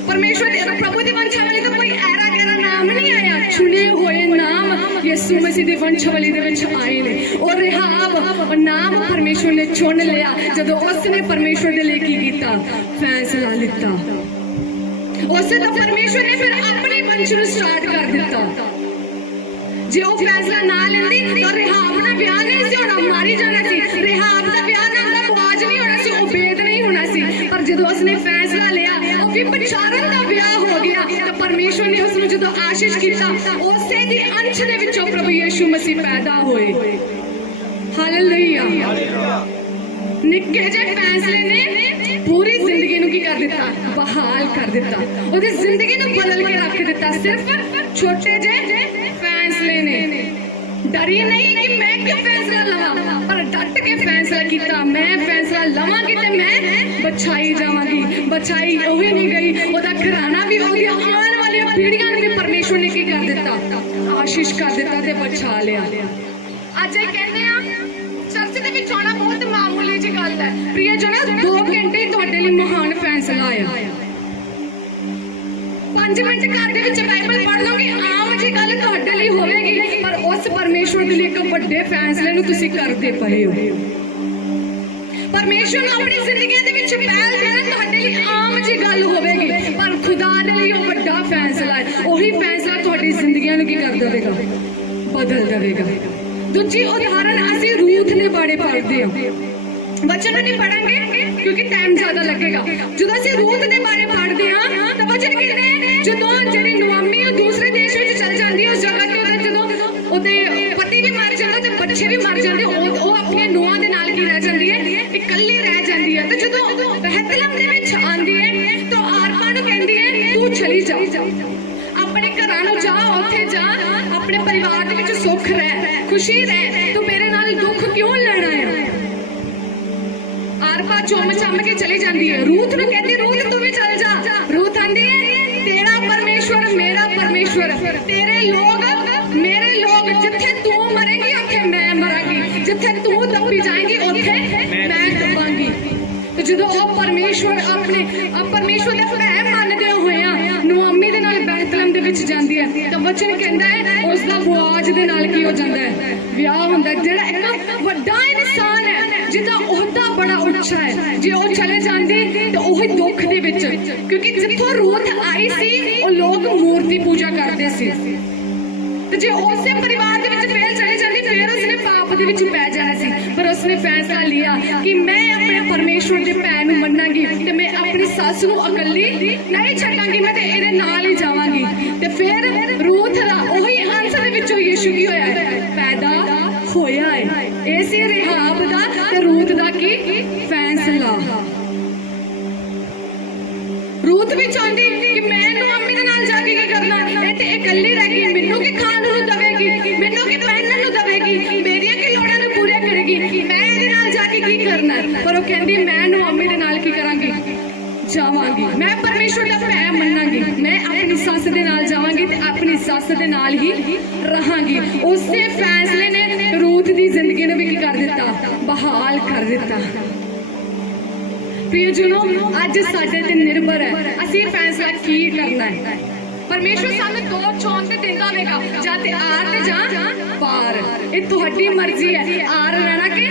ਪਰਮੇਸ਼ਵਰ ਦੇ ਪ੍ਰਭੂ ਦੀ ਵੰਸ਼ਾਵਲੀ ਤੋਂ ਕੋਈ ਐਰਾ ਗੈਰਾ ਨਾਮ ਨਹੀਂ ਆਇਆ, ਚੁਣੇ ਹੋਏ ਨਾਮ ਯਿਸੂ ਮਸੀਹ ਦੀ ਵੰਸ਼ਾਵਲੀ ਦੇ ਵਿੱਚ ਆਏ ਨੇ। ਔਰ ਰਿਹਾਬ ਨਾਮ ਪਰਮੇਸ਼ਵਰ ਨੇ ਚੁਣ ਲਿਆ ਜਦੋਂ ਉਸਨੇ ਪਰਮੇਸ਼ਵਰ ਦੇ ਲਈ ਕੀ ਕੀਤਾ? ਫੈਸਲਾ ਲਿੱਤਾ। ਉਸੇ ਤੋਂ ਪਰਮੇਸ਼ਵਰ ਨੇ ਫਿਰ ਆਪਣੇ ਵੰਸ਼ ਨੂੰ ਸਟਾਰਟ ਕਰ ਦਿੱਤਾ। ਜੇ ਉਹ ਫੈਸਲਾ ਨਾ ਲੈਂਦੀ ਤਾਂ ਰਿਹਾਬ ਨਾਲ ਵਿਆਹ ਨਹੀਂ ਸੀ ਹੋਣਾ, ਮਾਰੀ ਜਾਣਾ ਸੀ। ਰਿਹਾਬ ਦਾ ਵਿਆਹ ਨਾਲ ਦਾ ਬੁਆਜ਼ ਨਹੀਂ ਹੋਣਾ ਸੀ, ਓਬੇਦ ਨਹੀਂ ਹੋਣਾ ਸੀ। ਪਰ ਜਦੋਂ ਉਸਨੇ ਫੈਸਲਾ ਲਿਆ, ਉਹ ਵਿਭਚਾਰਨ ਦਾ ਵਿਆਹ ਹੋ ਗਿਆ। ਤਾਂ ਪਰਮੇਸ਼ਵਰ ਨੇ ਉਸ ਨੂੰ ਜਦੋਂ ਆਸ਼ੀਸ਼ ਕੀਤਾ, ਉਸੇ ਦੀ ਅੰਸ਼ ਦੇ ਵਿੱਚੋਂ ਪ੍ਰਭੂ ਯਿਸੂ ਮਸੀਹ ਪੈਦਾ ਹੋਏ। ਹਾਲੇਲੂਇਆ। ਨਿੱਕੇ ਜਿਹੇ ਫੈਸਲੇ ਨੇ ਪੂਰੀ ਜ਼ਿੰਦਗੀ ਨੂੰ ਕੀ ਕਰ ਦਿੱਤਾ? ਬਹਾਲ ਕਰ ਦਿੱਤਾ। ਉਹਦੀ ਜ਼ਿੰਦਗੀ ਨੂੰ ਬਦਲ ਕੇ ਰੱਖ ਦਿੱਤਾ। ਸਿਰਫ ਛੋਟੇ ਜਿਹੇ ਫੈਸਲੇ ਨੇ। ਡਰੀ ਨਹੀਂ ਕਿ ਮੈਂ ਕਿਉਂ ਫੈਸਲਾ ਲਵਾਂ, ਪਰ ਡਟ ਕੇ ਫੈਸਲਾ ਕੀਤਾ, ਮੈਂ ਫੈਸਲਾ ਲਵਾਂਗੀ ਤੇ ਮੈਂ ਬਚਾਈ ਜਾਵਾਂਗੀ। ਬਚਾਈ ਉਹੀ ਨਹੀਂ ਗਈ, ਉਹਦਾ ਘਰਾਣਾ ਵੀ, ਉਹਦੀਆਂ ਆਉਣ ਵਾਲੀਆਂ ਪੀੜ੍ਹੀਆਂ ਨੂੰ ਵੀ ਪਰਮੇਸ਼ਵਰ ਨੇ ਕੀ ਕਰ ਦਿੱਤਾ? ਆਸ਼ੀਸ਼ ਕਰ ਦਿੱਤਾ ਤੇ ਬਚਾ ਲਿਆ। ਅੱਜ ਇਹ ਕਹਿੰਦੇ ਆ ਚਰਚ ਦੇ ਵਿੱਚ ਆਉਣਾ ਬਹੁਤ ਮਾਮੂਲੀ ਜਿਹੀ ਗੱਲ ਹੈ। ਪ੍ਰਿਯ ਜਨੋ, 2 ਘੰਟੇ ਤੁਹਾਡੇ ਲਈ ਮਹਾਨ ਫੈਸਲਾ ਆਇਆ। 5 ਮਿੰਟ ਘਰ ਦੇ ਵਿੱਚ ਬਾਈਬਲ ਪੜ੍ਹ ਲਓਗੇ, ਆਮ ਜੀ ਗੱਲ ਤੁਹਾਡੇ ਲਈ ਹੋਵੇਗੀ। ਪਰ ਉਸ ਪਰਮੇਸ਼ਵਰ ਦੇ ਲਈ ਇੱਕ ਵੱਡੇ ਫੈਸਲੇ ਨੂੰ ਤੁਸੀਂ ਕਰਦੇ ਪਏ ਹੋ। ਪਰਮੇਸ਼ਵਰ ਨੂੰ ਆਪਣੀ ਜ਼ਿੰਦਗੀ ਦੇ ਵਿੱਚ ਪਹਿਲ ਦੇਣਾ ਤੁਹਾਡੇ ਲਈ ਆਮ ਜੀ ਗੱਲ ਹੋਵੇਗੀ, ਪਰ ਖੁਦਾ ਦੇ ਲਈ ਉਹ ਵੱਡਾ ਫੈਸਲਾ ਹੈ। ਉਹੀ ਫੈਸਲਾ ਤੁਹਾਡੀ ਜ਼ਿੰਦਗੀਆਂ ਨੂੰ ਕੀ ਕਰ ਦੇਵੇਗਾ? ਬਦਲ ਦੇਵੇਗਾ। ਦੂਜੀ ਉਦਾਹਰਨ ਅਸੀਂ ਰੂਥ ਦੇ ਬਾਰੇ ਪੜ੍ਹਦੇ ਹਾਂ। ਵਚਨ ਨਹੀਂ ਪੜਾਂਗੇ ਕਿਉਂਕਿ ਟਾਈਮ ਜ਼ਿਆਦਾ ਲੱਗੇਗਾ। ਜਦੋਂ ਅਸੀਂ ਰੂਥ ਦੇ ਬਾਰੇ ਪੜ੍ਹਦੇ ਹਾਂ ਤਾਂ ਵਚਨ ਕਹਿੰਦੇ ਜਦੋਂ ਜਿਹੜੀ ਨੁਆਮੀ ਉਹ ਦੂਸਰੇ ਦੇਸ਼ ਵਿੱਚ ਚਲ ਜਾਂਦੀ ਹੈ, ਉਸ ਜਗ੍ਹਾ ਤੇ ਉਹਦਾ ਜਦੋਂ ਉਹਦੇ ਪਤੀ ਵੀ ਮਰ ਜਾਂਦਾ ਤੇ ਬੱਚੇ ਵੀ ਮਰ ਜਾਂਦੇ, ਉਹ ਆਪਣੀਆਂ ਨੂੰਹਾਂ ਦੇ ਨਾਲ ਕੀ ਰਹਿ ਜਾਂਦੀ ਹੈ? ਇਕੱਲੀ ਰਹਿ ਜਾਂਦੀ ਹੈ। ਤੇ ਜਦੋਂ ਬਹਿਤਲਮ ਦੇ ਵਿੱਚ ਆਉਂਦੀ ਹੈ ਤਾਂ ਆਰਪਾ ਨੂੰ ਕਹਿੰਦੀ ਹੈ ਤੂੰ ਚਲੀ ਜਾ, ਆਪਣੇ ਘਰਾਂ ਨੂੰ ਜਾ, ਉੱਥੇ ਜਾ, ਆਪਣੇ ਪਰਿਵਾਰ ਦੇ ਵਿੱਚ ਸੁੱਖ ਰਹਿ, ਖੁਸ਼ੀ ਰਹਿ, ਤੂੰ ਮੇਰੇ ਨਾਲ ਦੁੱਖ ਕਿਉਂ ਲੈਣਾ ਹੈ? ਆਰਪਾ ਚੁੰਮ ਚੰਮ ਕੇ ਚਲੀ ਜਾਂਦੀ ਹੈ। ਰੂਥ ਨੂੰ ਕਹਿੰਦੀ ਰੂਥ ਤੂੰ ਵੀ ਚੱਲ ਜਾ। ਰੂਥ ਆਂਦੀ ਹੈ ਤੇਰਾ ਪਰਮੇਸ਼ਵਰ ਮੇਰਾ ਪਰਮੇਸ਼ਵਰ, ਤੇਰੇ ਲੋਕ ਮੇਰੇ ਲੋਕ, ਜਿੱਥੇ ਤੂੰ ਮਰੇਗੀ ਉੱਥੇ ਮੈਂ ਮਰਾਂਗੀ, ਜਿੱਥੇ ਤੂੰ ਦੱਬੀ ਜਾਏਗੀ ਉੱਥੇ ਮੈਂ ਦੱਬਾਂਗੀ। ਤੇ ਜਦੋਂ ਉਹ ਪਰਮੇਸ਼ਵਰ ਪਰਮੇਸ਼ਵਰ ਦੇ ਭੈ ਮੰਨਦੇ ਹੋਇਆ ਨੁਆਮੀ ਦੇ ਨਾਲ ਬੈਤਲਮ ਦੇ ਵਿੱਚ ਜਾਂਦੀ ਹੈ ਤਾਂ ਵਚਨ ਕਹਿੰਦਾ ਹੈ ਉਸ ਦਾ ਬੁਆਜ਼ ਦੇ ਨਾਲ ਕੀ ਹੋ ਜਾਂਦਾ ਹੈ? ਵਿਆਹ ਹੁੰਦਾ, ਜਿਹੜਾ ਇੱਕ ਵੱਡਾ ਇਨਸਾਨ ਹੈ ਜਿਹਦਾ ਉਹਦਾ ਬੜਾ ਉੱਚਾ ਹੈ। ਜੇ ਉਹ ਚਲੇ ਜਾਂਦੀ ਤਾਂ ਉਹ ਦੁੱਖ ਦੇ ਵਿੱਚ, ਕਿਉਂਕਿ ਜਿੱਥੋਂ ਰੂਥ ਆਈ ਸੀ ਉਹ ਲੋਕ ਮੂਰਤੀ ਪੂਜਾ ਕਰਦੇ ਸੀ। ਤੇ ਜੇ ਉਸੇ ਪਰਿਵਾਰ ਦੇ ਵਿੱਚ ਫੇਰ ਚਲੇ ਜਾਂਦੀ ਫਿਰ ਉਸਨੇ ਪਾਪ ਦੇ ਵਿੱਚ ਪੈ ਜਾਣਾ ਸੀ। ਪਰ ਉਸਨੇ ਫੈਸਲਾ ਲਿਆ ਕਿ ਮੈਂ ਆਪਣੇ ਪਰਮੇਸ਼ਵਰ ਦੇ ਭੈ ਨੂੰ ਮੰਨਾਂਗੀ ਤੇ ਮੈਂ ਆਪਣੀ ਸੱਸ ਨੂੰ ਇਕੱਲੀ ਨਹੀਂ ਛੱਡਾਂਗੀ, ਮੈਂ ਤੇ ਇਹਦੇ ਨਾਲ ਹੀ ਜਾਵਾਂਗੀ। ਤੇ ਫਿਰ ਰੂਥ ਦਾ ਉਹੀ ਅੰਸ਼ ਦੇ ਵਿੱਚੋਂ ਯਿਸੂ ਕੀ ਹੋਇਆ ਹੈ? ਪੈਦਾ ਹੋਇਆ ਹੈ। ਇਹ ਸੀ ਰਿਹਾਬ ਦਾ ਤੇ ਰੂਥ ਦਾ ਕੀ ਫੈਸਲਾ। ਰੂਥ ਵੀ ਚਾਹੁੰਦੀ ਕਿ ਮੈਨੂੰ ਅੰਮੀ ਦੇ ਨਾਲ ਜਾ ਕੇ ਕੀ ਕਰਨਾ, ਇਹ ਤੇ ਇਕੱਲੀ ਰਹਿ ਗਈ, ਮੈਨੂੰ ਕੀ ਖਾਣ ਨੂੰ ਦੇਵੇਗੀ, ਮੈਨੂੰ ਕੀ ਪਹਿਨਣ ਨੂੰ ਦੇਵੇਗੀ, ਮੇਰੀਆਂ ਕੀ ਲੋੜਾਂ ਨੂੰ ਪੂਰੀਆਂ ਕਰੇਗੀ, ਮੈਂ ਇਹਦੇ ਨਾਲ ਜਾ ਕੇ ਕੀ ਕਰਨਾ? ਪਰ ਉਹ ਕਹਿੰਦੀ ਮੈਂ ਨੁਆਮੀ ਦੇ ਨਾਲ ਕੀ ਕਰਾਂਗੀ? ਜਾਵਾਂਗੀ। ਮੈਂ ਪਰਮੇਸ਼ਵਰ ਦਾ ਭੈ ਮੰਨਾਂਗੀ, ਮੈਂ ਆਪਣੀ ਸੱਸ ਦੇ ਨਾਲ ਜਾਵਾਂਗੀ ਤੇ ਆਪਣੀ ਸੱਸ ਦੇ ਨਾਲ ਹੀ ਰਹਾਂਗੀ। ਉਸੇ ਫੈਸਲੇ ਨੇ ਰੂਥ ਦੀ ਜ਼ਿੰਦਗੀ ਨੂੰ ਵੀ ਕੀ ਕਰ ਦਿੱਤਾ? ਬਹਾਲ ਕਰ ਦਿੱਤਾ। प्रियजनों, आज साडे ते निर्भर है असीं फैसला की करना है। परमेश्वर सानू दो चॉइस देंदा होगा, जां ते आर ते जां पार। ये तुहाडी मर्जी है, आर रहना कि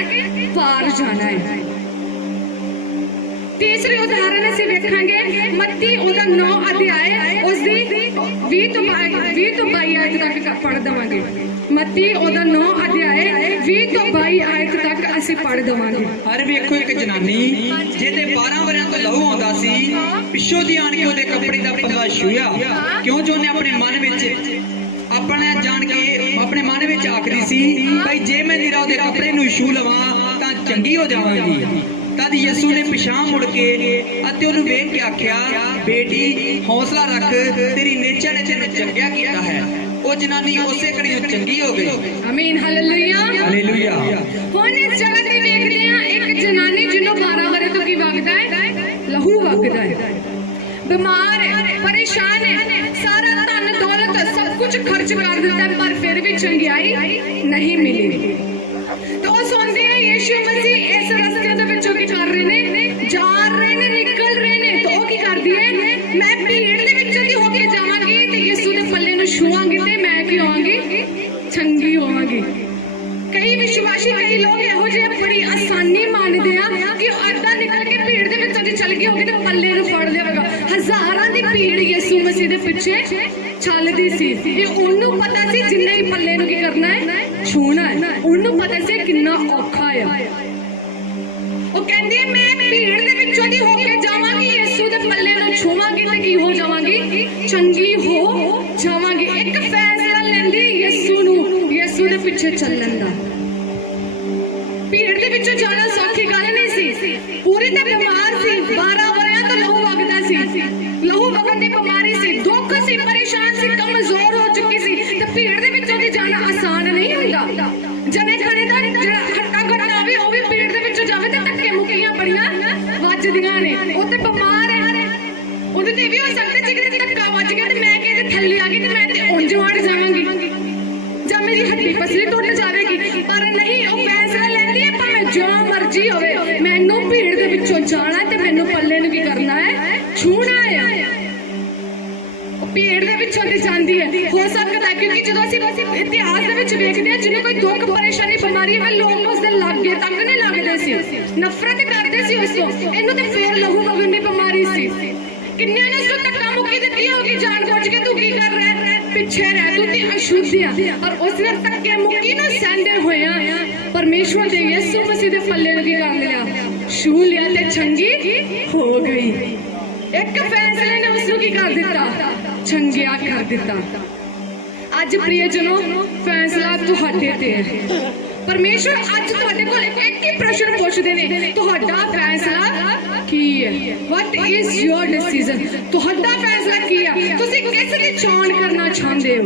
पार जाना है। तीसरी उदाहरण ਅਸੀਂ ਵੇਖਾਂਗੇ ਮੱਤੀ ਉਹਦਾ 9 ਅਧਿਆਇ ਉਸ ਦੀ 20 ਤੋਂ 22 ਆਇਤ ਤੱਕ ਪੜ੍ਹ ਦਵਾਂਗੇ। ਮੱਤੀ ਉਹਦਾ 9 ਅਧਿਆਇ 20 ਤੋਂ 22 ਆਇਤ ਤੱਕ ਅਸੀਂ ਪੜ੍ਹ ਦਵਾਂਗੇ। ਹਰ ਵੇਖੋ ਇੱਕ ਜਨਾਨੀ ਜਿਹਦੇ 12 ਵਰਿਆਂ ਤੋਂ ਲਹੂ ਆਉਂਦਾ ਸੀ, ਪਿੱਛੋਂ ਦੀ ਆਣ ਕੇ ਉਹਦੇ ਕੱਪੜੇ ਦਾ ਪੰਗਾ ਛੂਇਆ, ਕਿਉਂ ਜੋ ਉਹਨੇ ਆਪਣੇ ਮਨ ਵਿੱਚ ਆਪਣਾ ਜਾਣ ਕੇ ਆਪਣੇ ਮਨ ਵਿੱਚ ਆਖਦੀ ਸੀ ਭਾਈ ਜੇ ਮੈਂ ਨਿਰਾ ਉਹਦੇ ਕੱਪੜੇ ਨੂੰ ਛੂ ਲਵਾਂ ਤਾਂ ਚੰਗੀ ਹੋ ਜਾਵਾਂਗੀ। ਤਦ ਯਿਸੂ ਨੇ ਪਿਛਾਂਹ ਮੁੜ ਕੇ ਅਤੇ ਉਹਨੂੰ ਵੇਖ ਕੇ ਆਖਿਆ, ਬੇਟੀ ਹੌਸਲਾ ਰੱਖ, ਤੇਰੀ ਨੇਚਰ ਨੇ ਤੈਨੂੰ ਚੰਗਿਆ ਕੀਤਾ ਹੈ। ਉਹ ਜਨਾਨੀ ਉਸੇ ਘੜੀ ਨੂੰ ਚੰਗੀ ਹੋ ਗਈ। ਆਮੀਨ, ਹਾਲੇਲੂਇਆ, ਹਾਲੇਲੂਇਆ। ਹੁਣ ਇਸ ਜਗ੍ਹਾ ਤੇ ਵੇਖਦੇ ਹਾਂ ਇੱਕ ਜਨਾਨੀ ਜਿਹਨੂੰ 12 ਵਰੇ ਤੋਂ ਕੀ ਵਗਦਾ ਹੈ, ਲਹੂ ਵਗਦਾ ਹੈ, ਬਿਮਾਰ ਹੈ, ਪਰੇਸ਼ਾਨ ਹੈ, ਸਾਰਾ ਧਨ ਦੌਲਤ ਸਭ ਕੁਝ ਖਰਚ ਕਰ ਦਿੱਤਾ ਪਰ ਫਿਰ ਵੀ ਚੰਗਿਆਈ ਨਹੀਂ ਮਿਲੀ। ਤਾਂ ਉਹ ਸੁਣਦੇ ਆ ਯਿਸੂ ਮਸੀਹ ਇਸ ਰਸਤੇ ਦੇ ਵਿੱਚੋਂ ਕੀ ਕਰ ਰਹੇ ਨੇ, ਜਾ ਰਹੇ ਨੇ, ਨਿਕਲ ਰਹੇ ਨੇ। ਤਾਂ ਉਹ ਕੀ ਕਰਦੀ ਹੈ, ਮੈਂ ਭੀੜ ਦੇ ਵਿੱਚੋਂ ਦੀ ਹੋ ਕੇ ਜਾਵਾਂਗੀ ਤੇ ਯਿਸੂ ਦੇ ਪੱਲੇ ਨੂੰ ਛੂਆਂਗੀ ਤੇ ਮੈਂ ਕੀ ਹੋਵਾਂਗੀ, ਚੰਗੀ ਹੋਵਾਂਗੀ। ਕਈ ਵਿਸ਼ਵਾਸੀ ਕਈ ਲੋਕ ਇਹੋ ਜਿਹੇ ਬੜੀ ਆਸਾਨੀ ਮੰਨਦੇ ਆ ਕਿ ਉਹ ਅੱਧਾ ਨਿਕਲ ਕੇ ਭੀੜ ਦੇ ਵਿੱਚੋਂ ਦੀ ਚਲ ਗਈ ਹੋਗੀ ਤੇ ਪੱਲੇ ਨੂੰ ਫੜ ਲਿਆਵੇਗਾ। ਹਜ਼ਾਰਾਂ ਦੀ ਭੀੜ ਯਿਸੂ ਮਸੀਹ ਦੇ ਪਿੱਛੇ ਚੱਲਦੀ ਸੀ। ਇਹ ਉਹਨੂੰ ਪਤਾ ਸੀ ਜਿੰਨੇ ਹੀ ਪੱਲੇ ਨੂੰ ਕੀ ਕਰਨਾ ਹੈ, ਛੂਣਾ ਹੈ। ਉਹਨੂੰ ਪਤਾ ਸੀ ਕਿੰਨਾ ਔਖਾ ਆ। ਉਹ ਕਹਿੰਦੀ ਹੈ ਮੈਂ ਭੀੜ ਦੇ ਵਿੱਚੋਂ ਦੀ ਹੋ ਕੇ ਜਾਵਾਂਗੀ, ਯਿਸੂ ਦੇ ਪੱਲੇ ਨੂੰ ਛੂਵਾਂਗੀ ਤੇ ਕੀ ਹੋ ਜਾਵਾਂਗੀ, ਚੰਗੀ ਹੋ ਜਾਵਾਂਗੀ। ਇੱਕ ਫੈਸਲਾ ਲੈਂਦੀ ਯਿਸੂ ਨੂੰ, ਯਿਸੂ ਦੇ ਪਿੱਛੇ ਚੱਲਣ ਦਾ। ਭੀੜ ਦੇ ਵਿੱਚੋਂ ਜਾਣਾ ਸੌਖੀ ਗੱਲ ਨਹੀਂ ਸੀ। ਪੂਰੀ ਤਾਂ ਬਿਮਾਰ ਸੀ, 12 ਵਰਿਆਂ ਤੋਂ ਲਹੂ ਵਗਦਾ ਸੀ, ਲਹੂ ਵਗਣ ਦੀ ਬਿਮਾਰੀ ਸੀ, ਦੁੱਖ ਸੀ, ਪਰੇਸ਼ਾਨ ਸੀ, ਕਮਜ਼ੋਰ ਹੋ ਚੁੱਕੀ ਸੀ। ਤੇ ਭੀੜ ਦੇ ਵਿੱਚੋਂ ਦੀ ਜਾਣਾ ਆਸਾਨ ਨਹੀਂ ਹੁੰਦਾ। ਜਨੇ ਖਣੇ ਦਾ ਜਿਹੜਾ ਹੱਟਾ ਘਟਾ ਆਵੇ ਉਹ ਵੀ ਭੀੜ ਦੇ ਵਿੱਚੋਂ ਜਾਵੇ ਤੇ ਧੱਕੇ ਮੁੱਕੀਆਂ ਬੜੀਆਂ ਵੱਜਦੀਆਂ ਨੇ। ਉਹ ਤੇ ਬਿਮਾਰ ਹੈ, ਉਹਦੇ ਤੇ ਵੀ ਹੋ ਸਕਦਾ ਜਿਗਰੇ ਧੱਕਾ ਵੱਜ ਗਿਆ ਤੇ ਮੈਂ ਕਿਹਦੇ ਥੱਲੇ ਆ ਗਈ ਤੇ ਮੈਂ ਤੇ ਉਂਝ ਵੜ ਜਾਵਾਂਗੀ ਜਾਂ ਮੇਰੀ ਹੱਡੀ ਪਸਲੀ ਟੁੱਟ ਜਾਵੇਗੀ। ਪਰ ਨਹੀਂ, ਉਹ ਫੈਸਲਾ ਲੈਂਦੀ ਹੈ ਭਾਵੇਂ ਜੋ ਮਰਜ਼ੀ ਹੋਵੇ, ਮੈਨੂੰ ਭੀੜ ਦੇ ਵਿੱਚੋਂ ਜਾਣਾ ਤੇ ਮੈਨੂੰ ਪੱਲੇ ਨੂੰ ਕੀ ਕਰਨਾ ਹੈ, ਛੂਹਣਾ ਹੈ। ਉਹ ਭੀੜ ਦੇ ਵਿੱਚੋਂ ਦੀ ਜਾਂਦੀ ਹੈ। ਹੋ ਸਕਦਾ ਕਿਉਂਕਿ ਜਦੋਂ ਅਸੀਂ ਇਤਿਹਾਸ ਦੇ ਵਿੱਚ ਵੇਖਦੇ ਹਾਂ ਜਿਹਨੇ ਕੋਈ ਦੁੱਖ ਪਰੇਸ਼ਾਨੀ ਬਿਮਾਰੀ ਹੋਵੇ ਲੋਕ ਉਸ ਦੇ ਲਾਗੇ ਤੱਕ ਨਹੀਂ ਲੱਗਦੇ ਸੀ, ਨਫ਼ਰਤ ਕਰਦੇ ਸੀ ਉਸ ਤੋਂ। ਇਹਨੂੰ ਤੇ ਫੇਰ ਲਹੂ ਵਗਣ ਦੀ ਬਿਮਾਰੀ ਸੀ। ਕਿੰਨਿਆਂ ਨੇ ਉਸ ਧੱਕਾ ਮੁੱਕੀ ਦਿੱਤੀ ਹੋਗੀ ਜਾਣ ਬੁੱਝ ਕੇ, ਤੂੰ ਕੀ ਕਰ ਰਿਹਾ, ਪਿੱਛੇ ਰਹਿ, ਤੂੰ ਤੇ ਅਸ਼ੁੱਧ ਆ। ਪਰ ਉਸ ਨੇ ਧੱਕੇ ਮੁੱਕੀ ਨੂੰ ਸਹਿੰਦੇ ਹੋਇਆ ਪਰਮੇਸ਼ਵਰ ਦੇ ਯਿਸੂ ਮਸੀਹ ਦੇ ਪੱਲੇ ਨੂੰ ਕੀ ਕਰ ਲਿਆ, ਛੂਹ ਲਿਆ ਤੇ ਚੰਗੀ ਹੋ ਗਈ। ਇੱਕ ਫੈਸਲੇ ਨੇ ਉਸ ਨੂੰ ਕੀ ਕਰ ਦਿੱਤਾ, ਚੰਗਿਆ ਕਰ ਦਿੱਤਾ। ਅੱਜ ਪ੍ਰਿਯਜਨੋ ਫੈਸਲਾ ਤੁਹਾਡੇ ਤੇ ਹੈ। ਪਰਮੇਸ਼ਵਰ ਅੱਜ ਤੁਹਾਡੇ ਕੋਲ ਇੱਕ ਹੀ ਪ੍ਰਸ਼ਨ ਪੁੱਛਦੇ ਨੇ, ਤੁਹਾਡਾ ਫੈਸਲਾ ਕੀ ਹੈ? What is your decision? ਤੁਹਾਡਾ ਫੈਸਲਾ ਕੀ ਆ? ਤੁਸੀਂ ਕਿਸ ਦੀ ਚੋਣ ਕਰਨਾ ਚਾਹੁੰਦੇ ਹੋ?